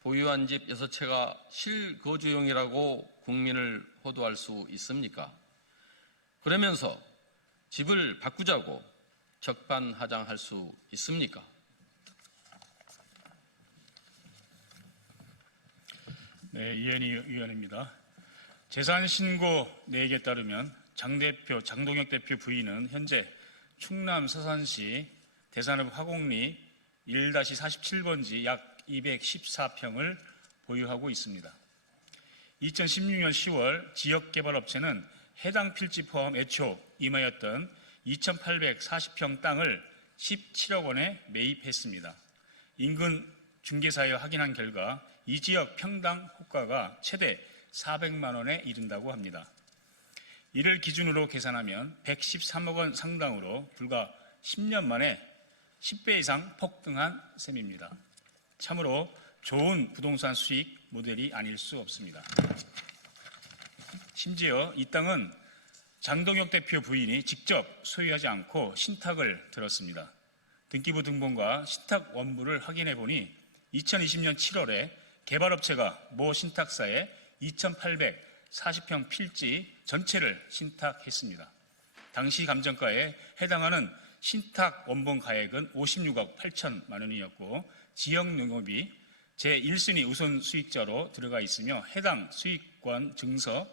보유한 집 6채가 실거주용이라고 국민을 호도할 수 있습니까? 그러면서 집을 바꾸자고 적반하장할 수 있습니까? 네, 이현희 의원입니다. 재산신고 내역에 따르면 장동혁 대표 부인은 현재 충남 서산시 대산읍 화곡리 1-47번지 약 214평을 보유하고 있습니다. 2016년 10월 지역개발업체는 해당 필지 포함 애초 임하였던 2,840평 땅을 17억 원에 매입했습니다. 인근 중개사에 확인한 결과 이 지역 평당 호가가 최대 400만 원에 이른다고 합니다. 이를 기준으로 계산하면 113억 원 상당으로 불과 10년 만에 10배 이상 폭등한 셈입니다. 참으로 좋은 부동산 수익 모델이 아닐 수 없습니다. 심지어 이 땅은 장동혁 대표 부인이 직접 소유하지 않고 신탁을 들었습니다. 등기부 등본과 신탁 원부를 확인해 보니 2020년 7월에 개발업체가 모 신탁사에 2,840 40평 필지 전체를 신탁했습니다. 당시 감정가에 해당하는 신탁 원본 가액은 56억 8천만 원이었고 지역농업이 제1순위 우선 수익자로 들어가 있으며 해당 수익권 증서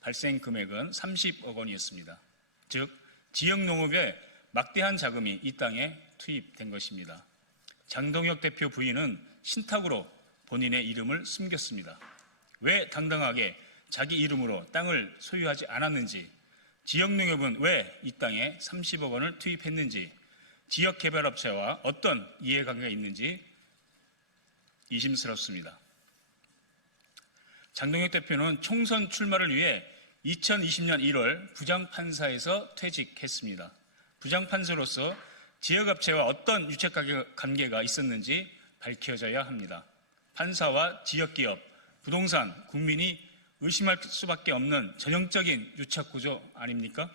발생 금액은 30억 원이었습니다. 즉 지역농업에 막대한 자금이 이 땅에 투입된 것입니다. 장동혁 대표 부인은 신탁으로 본인의 이름을 숨겼습니다. 왜 당당하게 자기 이름으로 땅을 소유하지 않았는지, 지역농협은 왜 이 땅에 30억 원을 투입했는지, 지역개발업체와 어떤 이해관계가 있는지 의심스럽습니다. 장동혁 대표는 총선 출마를 위해 2020년 1월 부장판사에서 퇴직했습니다. 부장판사로서 지역업체와 어떤 유착관계가 있었는지 밝혀져야 합니다. 판사와 지역기업, 부동산, 국민이 의심할 수밖에 없는 전형적인 유착구조 아닙니까?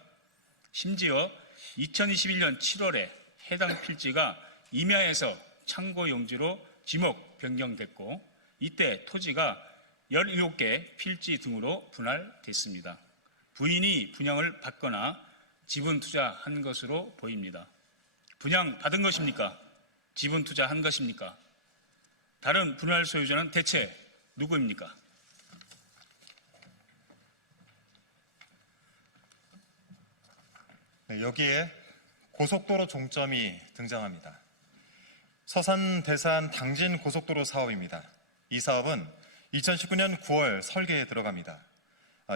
심지어 2021년 7월에 해당 필지가 임야에서 창고 용지로 지목 변경됐고 이때 토지가 17개 필지 등으로 분할됐습니다. 부인이 분양을 받거나 지분 투자한 것으로 보입니다. 분양 받은 것입니까? 지분 투자한 것입니까? 다른 분할 소유자는 대체 누구입니까? 네, 여기에 고속도로 종점이 등장합니다. 서산 대산 당진 고속도로 사업입니다. 이 사업은 2019년 9월 설계에 들어갑니다.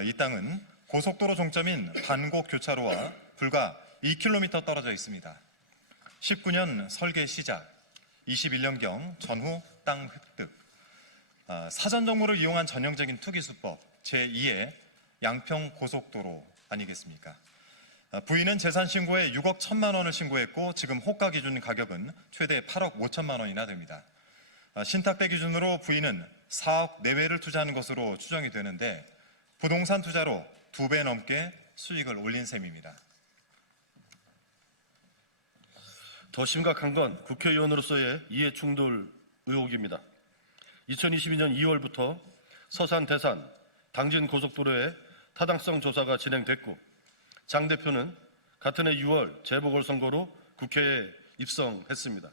이 땅은 고속도로 종점인 반곡 교차로와 불과 2km 떨어져 있습니다. 19년 설계 시작, 21년경 전후 땅 획득, 사전 정보를 이용한 전형적인 투기 수법 제2의 양평 고속도로 아니겠습니까? 부인은 재산 신고에 6억 1천만 원을 신고했고 지금 호가 기준 가격은 최대 8억 5천만 원이나 됩니다. 신탁대 기준으로 부인은 4억 내외를 투자하는 것으로 추정이 되는데 부동산 투자로 2배 넘게 수익을 올린 셈입니다. 더 심각한 건 국회의원으로서의 이해충돌 의혹입니다. 2022년 2월부터 서산 대산 당진 고속도로의 타당성 조사가 진행됐고 장 대표는 같은 해 6월 재보궐선거로 국회에 입성했습니다.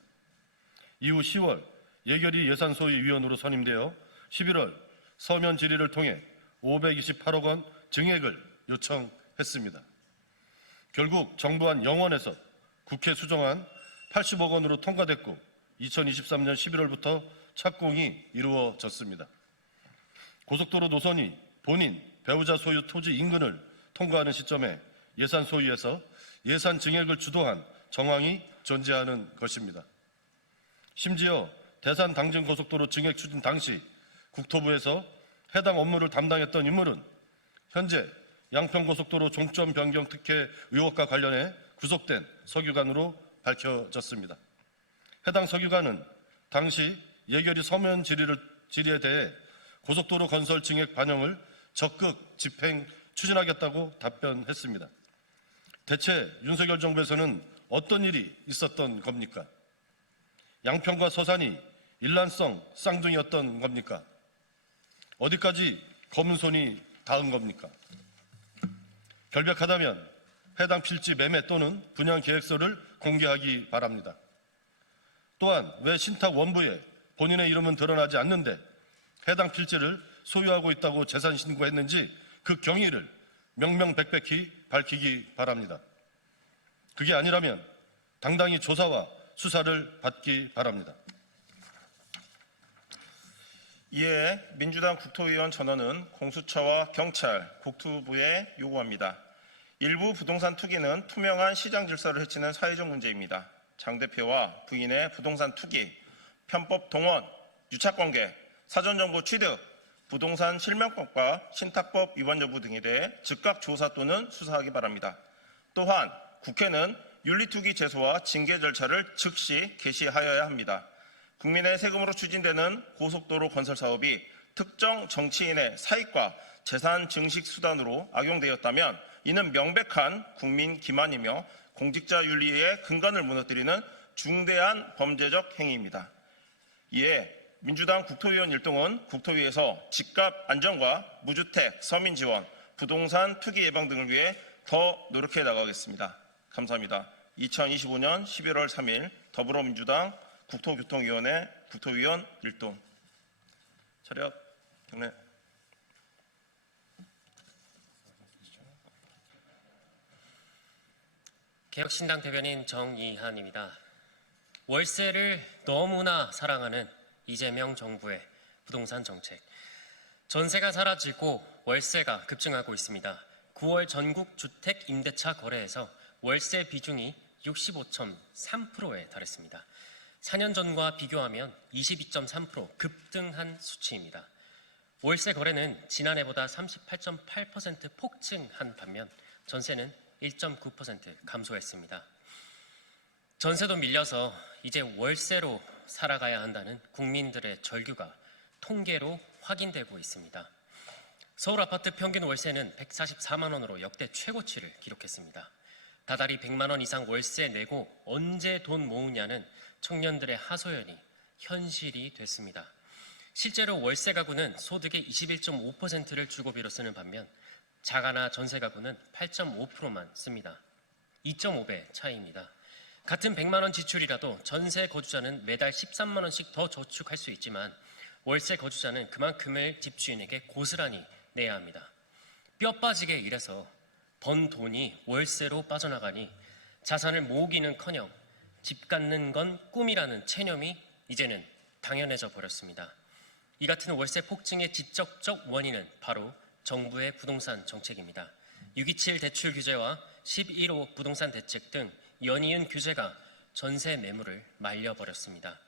이후 10월 예결위 예산소위위원으로 선임되어 11월 서면 질의를 통해 528억 원 증액을 요청했습니다. 결국 정부안 영원에서 국회 수정안 80억 원으로 통과됐고 2023년 11월부터 착공이 이루어졌습니다. 고속도로 노선이 본인, 배우자 소유 토지 인근을 통과하는 시점에 예산 소위에서 예산 증액을 주도한 정황이 존재하는 것입니다. 심지어 대산 당진 고속도로 증액 추진 당시 국토부에서 해당 업무를 담당했던 인물은 현재 양평고속도로 종점 변경 특혜 의혹과 관련해 구속된 서기관으로 밝혀졌습니다. 해당 서기관은 당시 예결위 서면 질의에 대해 고속도로 건설 증액 반영을 적극 집행 추진하겠다고 답변했습니다. 대체 윤석열 정부에서는 어떤 일이 있었던 겁니까? 양평과 서산이 일란성 쌍둥이였던 겁니까? 어디까지 검은 손이 닿은 겁니까? 결백하다면 해당 필지 매매 또는 분양 계획서를 공개하기 바랍니다. 또한 왜 신탁 원부에 본인의 이름은 드러나지 않는데 해당 필지를 소유하고 있다고 재산 신고했는지 그 경위를 명명백백히 밝히기 바랍니다. 그게 아니라면 당당히 조사와 수사를 받기 바랍니다. 이에 민주당 국토위원 전원은 공수처와 경찰, 국토부에 요구합니다. 일부 부동산 투기는 투명한 시장 질서를 해치는 사회적 문제입니다. 장 대표와 부인의 부동산 투기, 편법 동원, 유착관계, 사전정보 취득, 부동산 실명법과 신탁법 위반 여부 등에 대해 즉각 조사 또는 수사하기 바랍니다. 또한 국회는 윤리투기 제소와 징계 절차를 즉시 개시하여야 합니다. 국민의 세금으로 추진되는 고속도로 건설 사업이 특정 정치인의 사익과 재산 증식 수단으로 악용되었다면 이는 명백한 국민 기만이며 공직자 윤리의 근간을 무너뜨리는 중대한 범죄적 행위입니다. 이에 민주당 국토위원 일동은 국토위에서 집값 안정과 무주택, 서민 지원, 부동산 투기 예방 등을 위해 더 노력해 나가겠습니다. 감사합니다. 2025년 11월 3일 더불어민주당 국토교통위원회 국토위원 일동. 차렷 경례. 개혁신당 대변인 정이한입니다. 월세를 너무나 사랑하는 이재명 정부의 부동산 정책. 전세가 사라지고 월세가 급증하고 있습니다. 9월 전국 주택 임대차 거래에서 월세 비중이 65.3%에 달했습니다. 4년 전과 비교하면 22.3% 급등한 수치입니다. 월세 거래는 지난해보다 38.8% 폭증한 반면 전세는 1.9% 감소했습니다. 전세도 밀려서 이제 월세로 살아가야 한다는 국민들의 절규가 통계로 확인되고 있습니다. 서울 아파트 평균 월세는 144만 원으로 역대 최고치를 기록했습니다. 다달이 100만 원 이상 월세 내고 언제 돈 모으냐는 청년들의 하소연이 현실이 됐습니다. 실제로 월세 가구는 소득의 21.5%를 주거비로 쓰는 반면 자가나 전세 가구는 8.5%만 씁니다. 2.5배 차이입니다. 같은 100만 원 지출이라도 전세 거주자는 매달 13만 원씩 더 저축할 수 있지만 월세 거주자는 그만큼을 집주인에게 고스란히 내야 합니다. 뼈 빠지게 일해서 번 돈이 월세로 빠져나가니 자산을 모으기는커녕 집 갖는 건 꿈이라는 체념이 이제는 당연해져 버렸습니다. 이 같은 월세 폭증의 직접적 원인은 바로 정부의 부동산 정책입니다. 627 대출 규제와 11호 부동산 대책 등 연이은 규제가 전세 매물을 말려버렸습니다.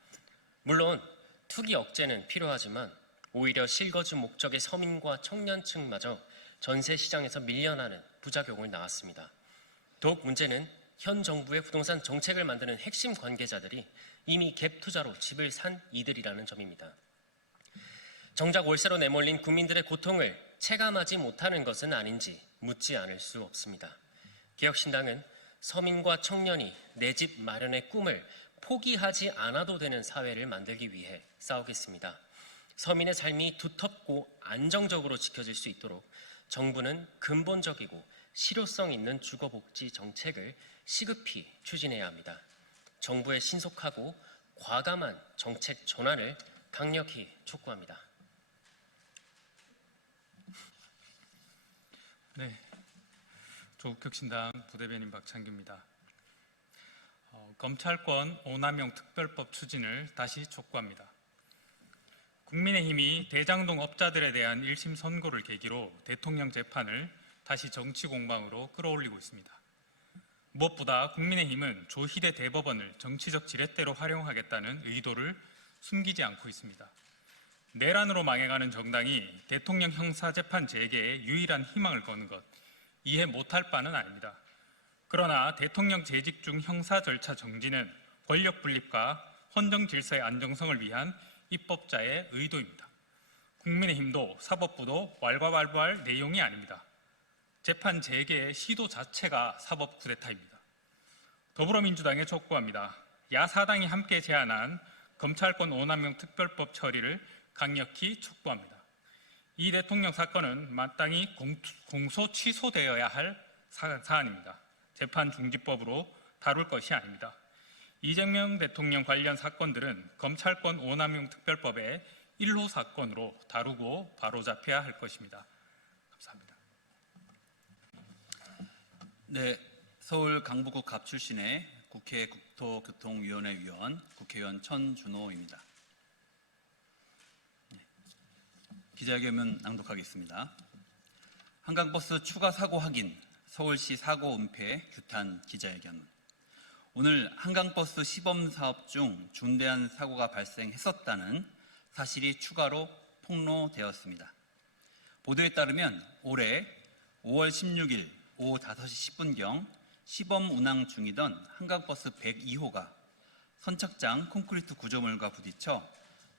물론 투기 억제는 필요하지만 오히려 실거주 목적의 서민과 청년층마저 전세 시장에서 밀려나는 부작용을 낳았습니다. 더욱 문제는 현 정부의 부동산 정책을 만드는 핵심 관계자들이 이미 갭 투자로 집을 산 이들이라는 점입니다. 정작 월세로 내몰린 국민들의 고통을 체감하지 못하는 것은 아닌지 묻지 않을 수 없습니다. 개혁신당은 서민과 청년이 내 집 마련의 꿈을 포기하지 않아도 되는 사회를 만들기 위해 싸우겠습니다. 서민의 삶이 두텁고 안정적으로 지켜질 수 있도록 정부는 근본적이고 실효성 있는 주거복지 정책을 시급히 추진해야 합니다. 정부의 신속하고 과감한 정책 전환을 강력히 촉구합니다. 네, 조국혁신당 부대변인 박창규입니다. 검찰권 오남용 특별법 추진을 다시 촉구합니다. 국민의힘이 대장동 업자들에 대한 1심 선고를 계기로 대통령 재판을 다시 정치 공방으로 끌어올리고 있습니다. 무엇보다 국민의힘은 조희대 대법원을 정치적 지렛대로 활용하겠다는 의도를 숨기지 않고 있습니다. 내란으로 망해가는 정당이 대통령 형사재판 재개에 유일한 희망을 거는 것, 이해 못할 바는 아닙니다. 그러나 대통령 재직 중 형사 절차 정지는 권력 분립과 헌정 질서의 안정성을 위한 입법자의 의도입니다. 국민의힘도 사법부도 왈가왈부할 내용이 아닙니다. 재판 재개의 시도 자체가 사법 쿠데타입니다. 더불어민주당에 촉구합니다. 야사당이 함께 제안한 검찰권 오남용 특별법 처리를 강력히 촉구합니다. 이 대통령 사건은 마땅히 공소 취소되어야 할 사안입니다. 재판 중지법으로 다룰 것이 아닙니다. 이재명 대통령 관련 사건들은 검찰권 오남용 특별법의 1호 사건으로 다루고 바로잡혀야 할 것입니다. 감사합니다. 네, 서울 강북구 갑 출신의 국회 국토교통위원회 위원, 국회의원 천준호입니다. 기자회견 낭독하겠습니다. 한강버스 추가 사고 확인, 서울시 사고 은폐 규탄 기자회견. 오늘 한강버스 시범 사업 중 중대한 사고가 발생했었다는 사실이 추가로 폭로되었습니다. 보도에 따르면 올해 5월 16일 오후 5시 10분경 시범 운항 중이던 한강버스 102호가 선착장 콘크리트 구조물과 부딪혀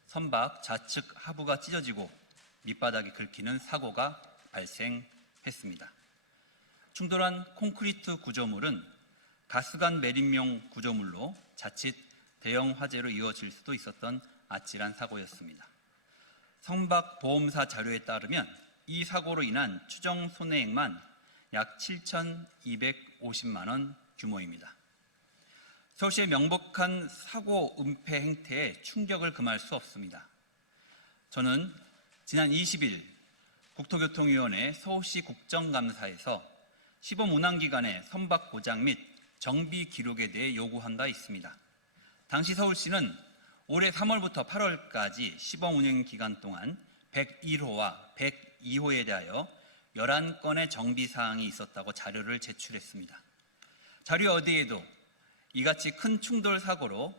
선박 좌측 하부가 찢어지고 밑바닥이 긁히는 사고가 발생했습니다. 충돌한 콘크리트 구조물은 가스관 매립용 구조물로 자칫 대형 화재로 이어질 수도 있었던 아찔한 사고였습니다. 선박보험사 자료에 따르면 이 사고로 인한 추정 손해액만 약 7,250만 원 규모입니다. 서울시의 명백한 사고 은폐 행태에 충격을 금할 수 없습니다. 저는 지난 20일 국토교통위원회 서울시 국정감사에서 시범 운항 기간의 선박 고장 및 정비 기록에 대해 요구한 바 있습니다. 당시 서울시는 올해 3월부터 8월까지 시범 운행 기간 동안 101호와 102호에 대하여 11건의 정비 사항이 있었다고 자료를 제출했습니다. 자료 어디에도 이같이 큰 충돌 사고로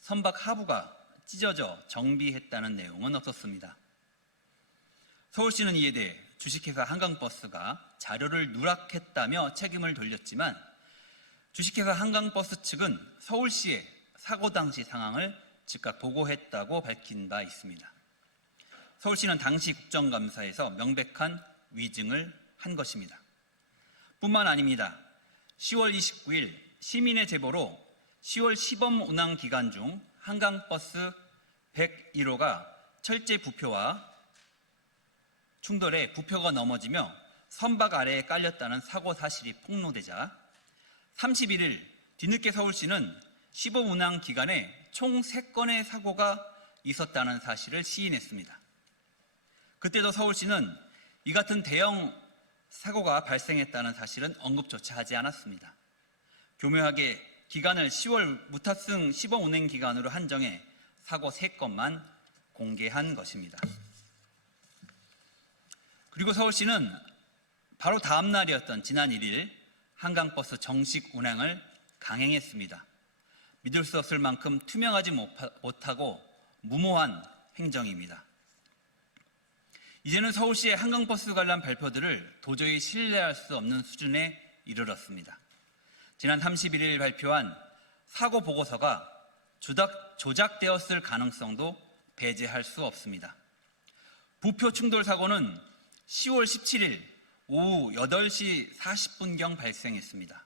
선박 하부가 찢어져 정비했다는 내용은 없었습니다. 서울시는 이에 대해 주식회사 한강버스가 자료를 누락했다며 책임을 돌렸지만 주식회사 한강버스 측은 서울시에 사고 당시 상황을 즉각 보고했다고 밝힌 바 있습니다. 서울시는 당시 국정감사에서 명백한 위증을 한 것입니다. 뿐만 아닙니다. 10월 29일 시민의 제보로 10월 시범 운항 기간 중 한강버스 101호가 철제 부표와 충돌해 부표가 넘어지며 선박 아래에 깔렸다는 사고 사실이 폭로되자 31일 뒤늦게 서울시는 시범 운항 기간에 총 3건의 사고가 있었다는 사실을 시인했습니다. 그때도 서울시는 이 같은 대형 사고가 발생했다는 사실은 언급조차 하지 않았습니다. 교묘하게 기간을 10월 무탑승 시범 운행 기간으로 한정해 사고 3건만 공개한 것입니다. 그리고 서울시는 바로 다음 날이었던 지난 1일 한강버스 정식 운항을 강행했습니다. 믿을 수 없을 만큼 투명하지 못하고 무모한 행정입니다. 이제는 서울시의 한강버스 관련 발표들을 도저히 신뢰할 수 없는 수준에 이르렀습니다. 지난 31일 발표한 사고 보고서가 조작되었을 가능성도 배제할 수 없습니다. 부표 충돌 사고는 10월 17일 오후 8시 40분경 발생했습니다.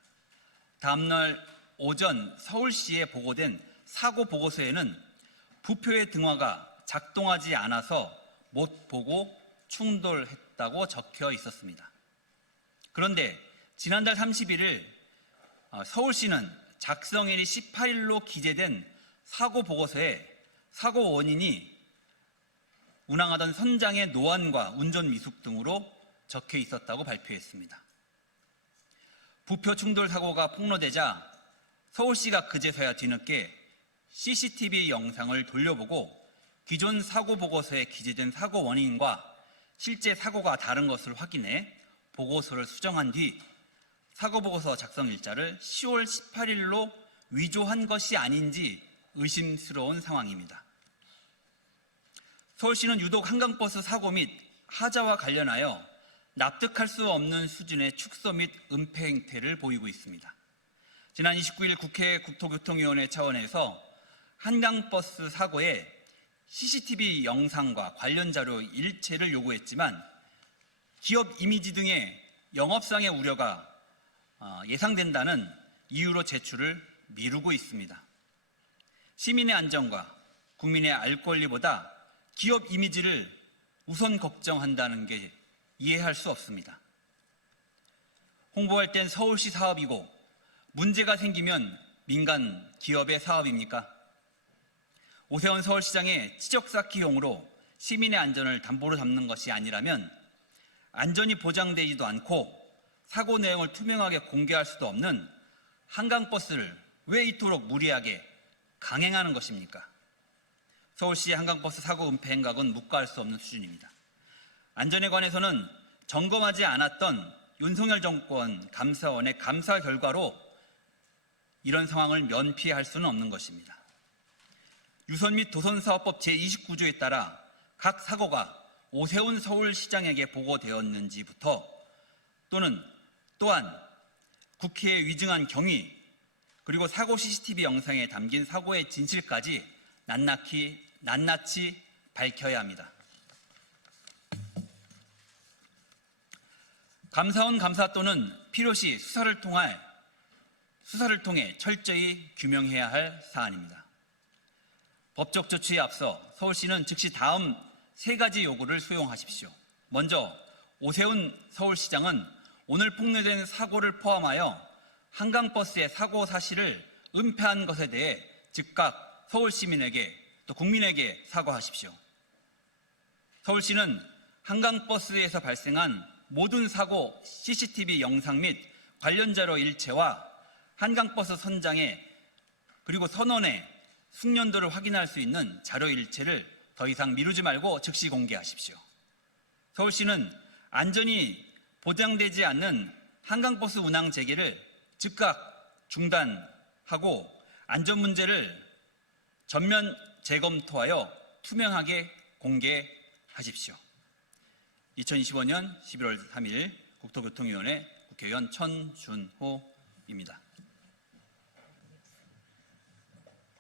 다음날 오전 서울시에 보고된 사고 보고서에는 부표의 등화가 작동하지 않아서 못 보고 충돌했다고 적혀 있었습니다. 그런데 지난달 31일 서울시는 작성일이 18일로 기재된 사고 보고서에 사고 원인이 운항하던 선장의 노안과 운전 미숙 등으로 적혀 있었다고 발표했습니다. 부표 충돌 사고가 폭로되자 서울시가 그제서야 뒤늦게 CCTV 영상을 돌려보고 기존 사고 보고서에 기재된 사고 원인과 실제 사고가 다른 것을 확인해 보고서를 수정한 뒤 사고 보고서 작성 일자를 10월 18일로 위조한 것이 아닌지 의심스러운 상황입니다. 서울시는 유독 한강버스 사고 및 하자와 관련하여 납득할 수 없는 수준의 축소 및 은폐 행태를 보이고 있습니다. 지난 29일 국회 국토교통위원회 차원에서 한강버스 사고에 CCTV 영상과 관련 자료 일체를 요구했지만 기업 이미지 등의 영업상의 우려가 예상된다는 이유로 제출을 미루고 있습니다. 시민의 안전과 국민의 알 권리보다 기업 이미지를 우선 걱정한다는 게 이해할 수 없습니다. 홍보할 땐 서울시 사업이고 문제가 생기면 민간 기업의 사업입니까? 오세훈 서울시장의 치적 쌓기용으로 시민의 안전을 담보로 잡는 것이 아니라면 안전이 보장되지도 않고 사고 내용을 투명하게 공개할 수도 없는 한강버스를 왜 이토록 무리하게 강행하는 것입니까? 서울시의 한강버스 사고 은폐 행각은 묵과할 수 없는 수준입니다. 안전에 관해서는 점검하지 않았던 윤석열 정권 감사원의 감사 결과로 이런 상황을 면피할 수는 없는 것입니다. 유선 및 도선사업법 제29조에 따라 각 사고가 오세훈 서울시장에게 보고되었는지부터 또한 국회에 위증한 경위 그리고 사고 CCTV 영상에 담긴 사고의 진실까지 낱낱이 밝혀야 합니다. 감사원 감사 또는 필요시 수사를 통해 철저히 규명해야 할 사안입니다. 법적 조치에 앞서 서울시는 즉시 다음 3가지 요구를 수용하십시오. 먼저 오세훈 서울시장은 오늘 폭로된 사고를 포함하여 한강버스의 사고 사실을 은폐한 것에 대해 즉각 서울 시민에게 또 국민에게 사과하십시오. 서울시는 한강버스에서 발생한 모든 사고 CCTV 영상 및 관련 자료 일체와 한강버스 선장에 그리고 선원의 숙련도를 확인할 수 있는 자료 일체를 더 이상 미루지 말고 즉시 공개하십시오. 서울시는 안전이 보장되지 않는 한강버스 운항 재개를 즉각 중단하고 안전 문제를 전면 재검토하여 투명하게 공개하십시오. 2025년 11월 3일 국토교통위원회 국회의원 천준호입니다.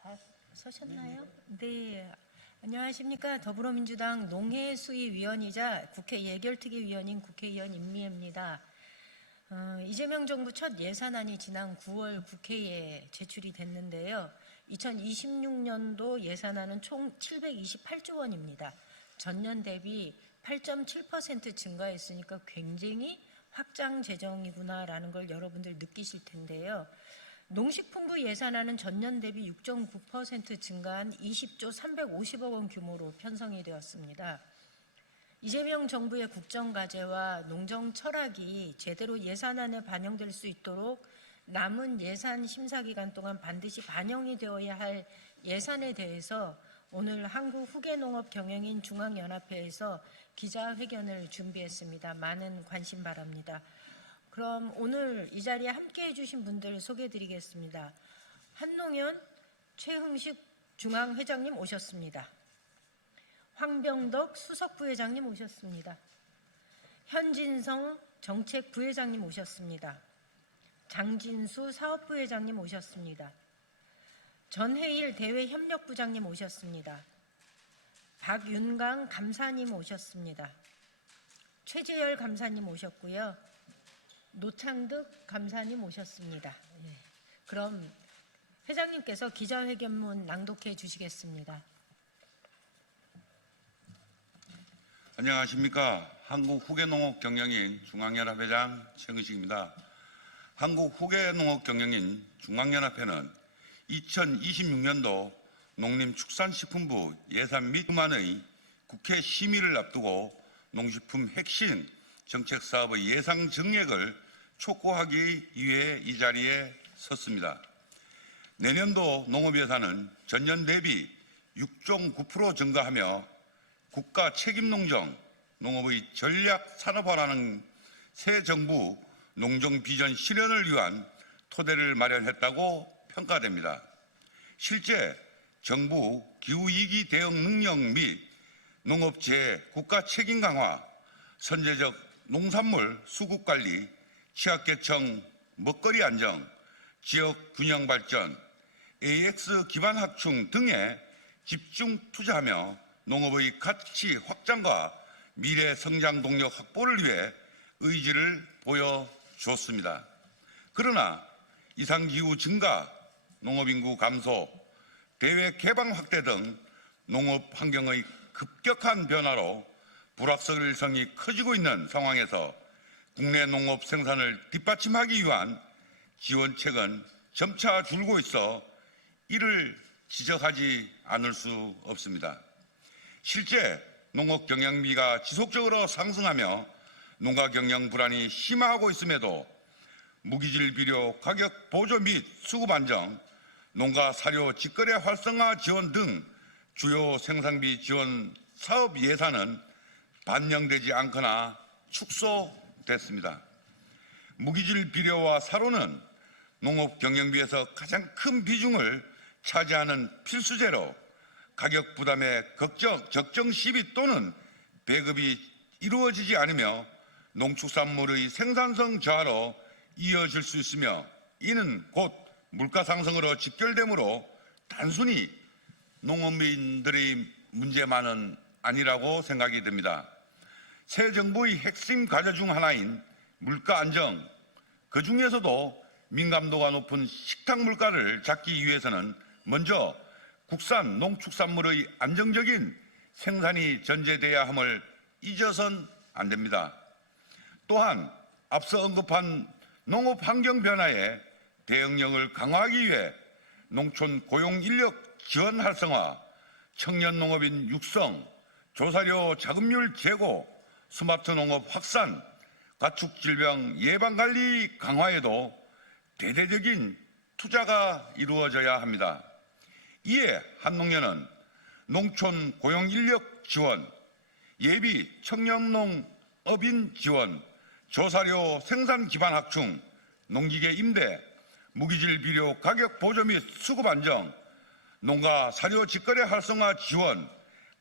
다 서셨나요? 네. 안녕하십니까. 더불어민주당 농해수위위원이자 국회 예결특위위원인 국회의원 임미애입니다. 이재명 정부 첫 예산안이 지난 9월 국회에 제출이 됐는데요. 2026년도 예산안은 총 728조 원입니다. 전년 대비 8.7% 증가했으니까 굉장히 확장 재정이구나라는 걸 여러분들 느끼실 텐데요. 농식품부 예산안은 전년 대비 6.9% 증가한 20조 350억 원 규모로 편성이 되었습니다. 이재명 정부의 국정과제와 농정 철학이 제대로 예산안에 반영될 수 있도록 남은 예산 심사 기간 동안 반드시 반영이 되어야 할 예산에 대해서 오늘 한국후계농업경영인 중앙연합회에서 기자회견을 준비했습니다. 많은 관심 바랍니다. 그럼 오늘 이 자리에 함께해 주신 분들 소개해-드리겠습니다. 한농현 최흥식 중앙회장님 오셨습니다. 황병덕 수석부회장님 오셨습니다. 현진성 정책부회장님 오셨습니다. 장진수 사업부회장님 오셨습니다. 전해일 대외협력부장님 오셨습니다. 박윤강 감사님 오셨습니다. 최재열 감사님 오셨고요. 노창득 감사님 오셨습니다. 예. 그럼 회장님께서 기자회견문 낭독해 주시겠습니다. 안녕하십니까. 한국후계농업경영인 중앙연합회장 최흥식입니다. 한국후계농업경영인 중앙연합회는 2026년도 농림축산식품부 예산 및 후만의 국회 심의를 앞두고 농식품 핵심 정책사업의 예상 정액을 촉구하기 위해 이 자리에 섰습니다. 내년도 농업예산은 전년 대비 6.9% 증가하며 국가 책임농정, 농업의 전략 산업화라는 새 정부 농정 비전 실현을 위한 토대를 마련했다고 평가됩니다. 실제 정부 기후위기 대응 능력 및 농업재 국가 책임 강화, 선제적 농산물 수급 관리, 취약계층 먹거리 안정, 지역 균형 발전, AX 기반 확충 등에 집중 투자하며 농업의 가치 확장과 미래 성장 동력 확보를 위해 의지를 보여줬습니다. 그러나 이상기후 증가, 농업인구 감소, 대외 개방 확대 등 농업 환경의 급격한 변화로 불확실성이 커지고 있는 상황에서 국내 농업 생산을 뒷받침하기 위한 지원책은 점차 줄고 있어 이를 지적하지 않을 수 없습니다. 실제 농업 경영비가 지속적으로 상승하며 농가 경영 불안이 심화하고 있음에도 무기질 비료 가격 보조 및 수급 안정, 농가 사료 직거래 활성화 지원 등 주요 생산비 지원 사업 예산은 반영되지 않거나 축소됐습니다. 무기질 비료와 사료는 농업 경영비에서 가장 큰 비중을 차지하는 필수재로 가격 부담의 적정 시비 또는 배급이 이루어지지 않으며 농축산물의 생산성 저하로 이어질 수 있으며 이는 곧 물가 상승으로 직결되므로 단순히 농업민들의 문제만은 아니라고 생각이 됩니다. 새 정부의 핵심 과제 중 하나인 물가 안정, 그 중에서도 민감도가 높은 식탁 물가를 잡기 위해서는 먼저 국산 농축산물의 안정적인 생산이 전제돼야 함을 잊어선 안 됩니다. 또한 앞서 언급한 농업 환경 변화에 대응력을 강화하기 위해 농촌 고용 인력 지원 활성화, 청년 농업인 육성, 조사료 자급률 제고, 스마트 농업 확산, 가축 질병 예방 관리 강화에도 대대적인 투자가 이루어져야 합니다. 이에 한농연은 농촌 고용 인력 지원, 예비 청년농업인 지원, 조사료 생산 기반 확충, 농기계 임대, 무기질 비료 가격 보조 및 수급 안정, 농가 사료 직거래 활성화 지원,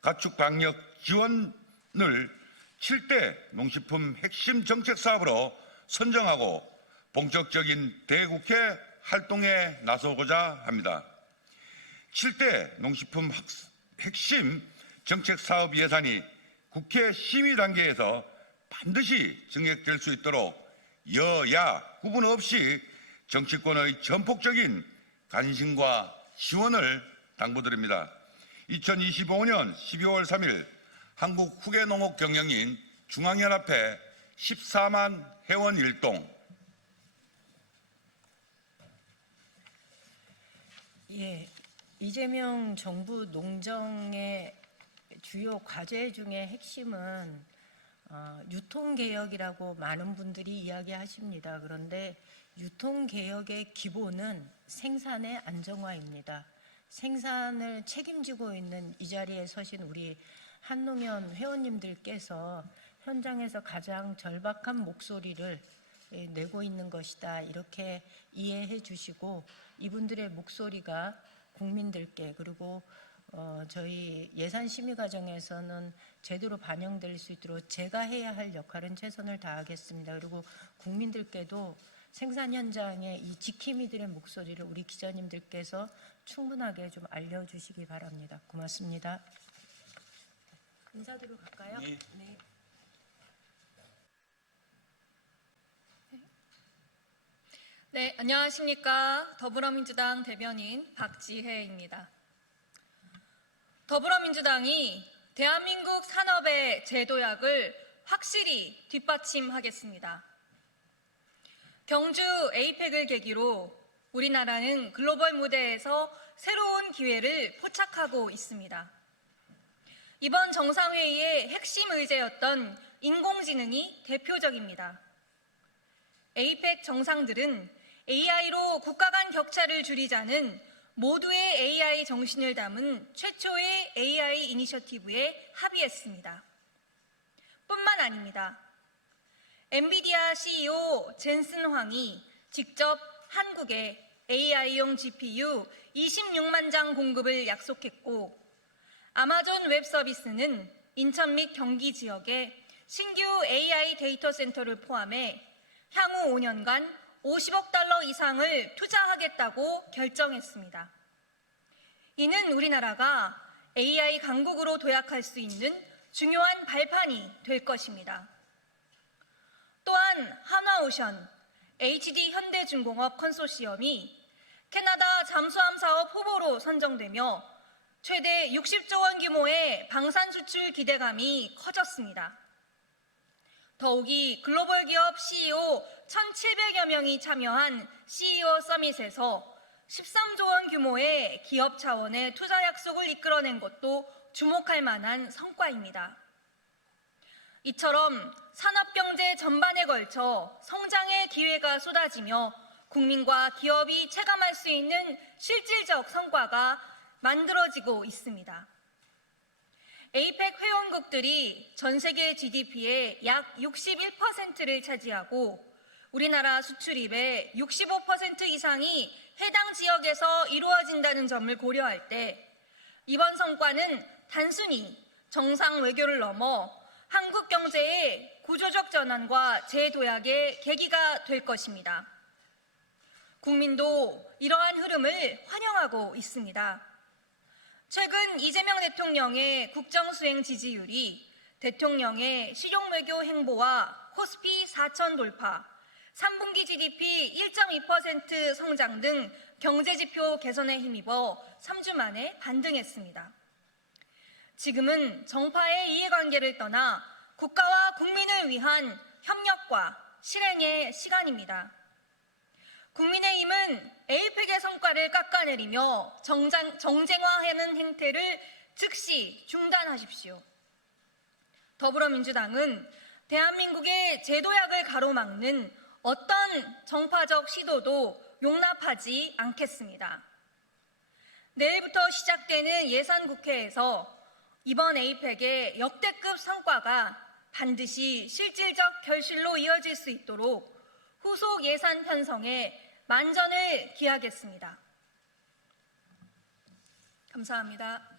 가축 방역 지원을 7대 농식품 핵심 정책 사업으로 선정하고 본격적인 대국회 활동에 나서고자 합니다. 7대 농식품 핵심 정책 사업 예산이 국회 심의 단계에서 반드시 증액될 수 있도록 여야 구분 없이 정치권의 전폭적인 관심과 지원을 당부드립니다. 2025년 12월 3일 한국 후계농업경영인 중앙연합회 14만 회원 일동. 이재명 정부 농정의 주요 과제 중에 핵심은 유통개혁이라고 많은 분들이 이야기하십니다. 그런데 유통개혁의 기본은 생산의 안정화입니다. 생산을 책임지고 있는 이 자리에 서신 우리 한농연 회원님들께서 현장에서 가장 절박한 목소리를 내고 있는 것이다. 이렇게 이해해 주시고 이분들의 목소리가 국민들께 그리고 저희 예산 심의 과정에서는 제대로 반영될 수 있도록 제가 해야 할 역할은 최선을 다하겠습니다. 그리고 국민들께도 생산 현장의 이 지킴이들의 목소리를 우리 기자님들께서 충분하게 좀 알려주시기 바랍니다. 고맙습니다. 인사드리러 갈까요? 네. 네, 안녕하십니까. 더불어민주당 대변인 박지혜입니다. 더불어민주당이 대한민국 산업의 제도약을 확실히 뒷받침하겠습니다. 경주 에이펙을 계기로 우리나라는 글로벌 무대에서 새로운 기회를 포착하고 있습니다. 이번 정상회의의 핵심 의제였던 인공지능이 대표적입니다. 에이펙 정상들은 AI로 국가 간 격차를 줄이자는 모두의 AI 정신을 담은 최초의 AI 이니셔티브에 합의했습니다. 뿐만 아닙니다. 엔비디아 CEO 젠슨 황이 직접 한국에 AI용 GPU 26만 장 공급을 약속했고 아마존 웹 서비스는 인천 및 경기 지역에 신규 AI 데이터 센터를 포함해 향후 5년간 50억 달러 이상을 투자하겠다고 결정했습니다. 이는 우리나라가 AI 강국으로 도약할 수 있는 중요한 발판이 될 것입니다. 또한 한화오션, HD 현대중공업 컨소시엄이 캐나다 잠수함 사업 후보로 선정되며 최대 60조 원 규모의 방산 수출 기대감이 커졌습니다. 더욱이 글로벌 기업 CEO 1,700여 명이 참여한 CEO 서밋에서 13조 원 규모의 기업 차원의 투자 약속을 이끌어낸 것도 주목할 만한 성과입니다. 이처럼 산업경제 전반에 걸쳐 성장의 기회가 쏟아지며 국민과 기업이 체감할 수 있는 실질적 성과가 만들어지고 있습니다. 에이펙 회원국들이 전 세계 GDP의 약 61%를 차지하고 우리나라 수출입의 65% 이상이 해당 지역에서 이루어진다는 점을 고려할 때 이번 성과는 단순히 정상 외교를 넘어 한국 경제의 구조적 전환과 재도약의 계기가 될 것입니다. 국민도 이러한 흐름을 환영하고 있습니다. 최근 이재명 대통령의 국정수행 지지율이 대통령의 실용외교 행보와 코스피 4천 돌파, 3분기 GDP 1.2% 성장 등 경제지표 개선에 힘입어 3주 만에 반등했습니다. 지금은 정파의 이해관계를 떠나 국가와 국민을 위한 협력과 실행의 시간입니다. 국민의힘은 에이펙의 성과를 깎아내리며 정쟁화하는 행태를 즉시 중단하십시오. 더불어민주당은 대한민국의 제도약을 가로막는 어떤 정파적 시도도 용납하지 않겠습니다. 내일부터 시작되는 예산국회에서 이번 에이펙의 역대급 성과가 반드시 실질적 결실로 이어질 수 있도록 후속 예산 편성에 만전을 기하겠습니다. 감사합니다.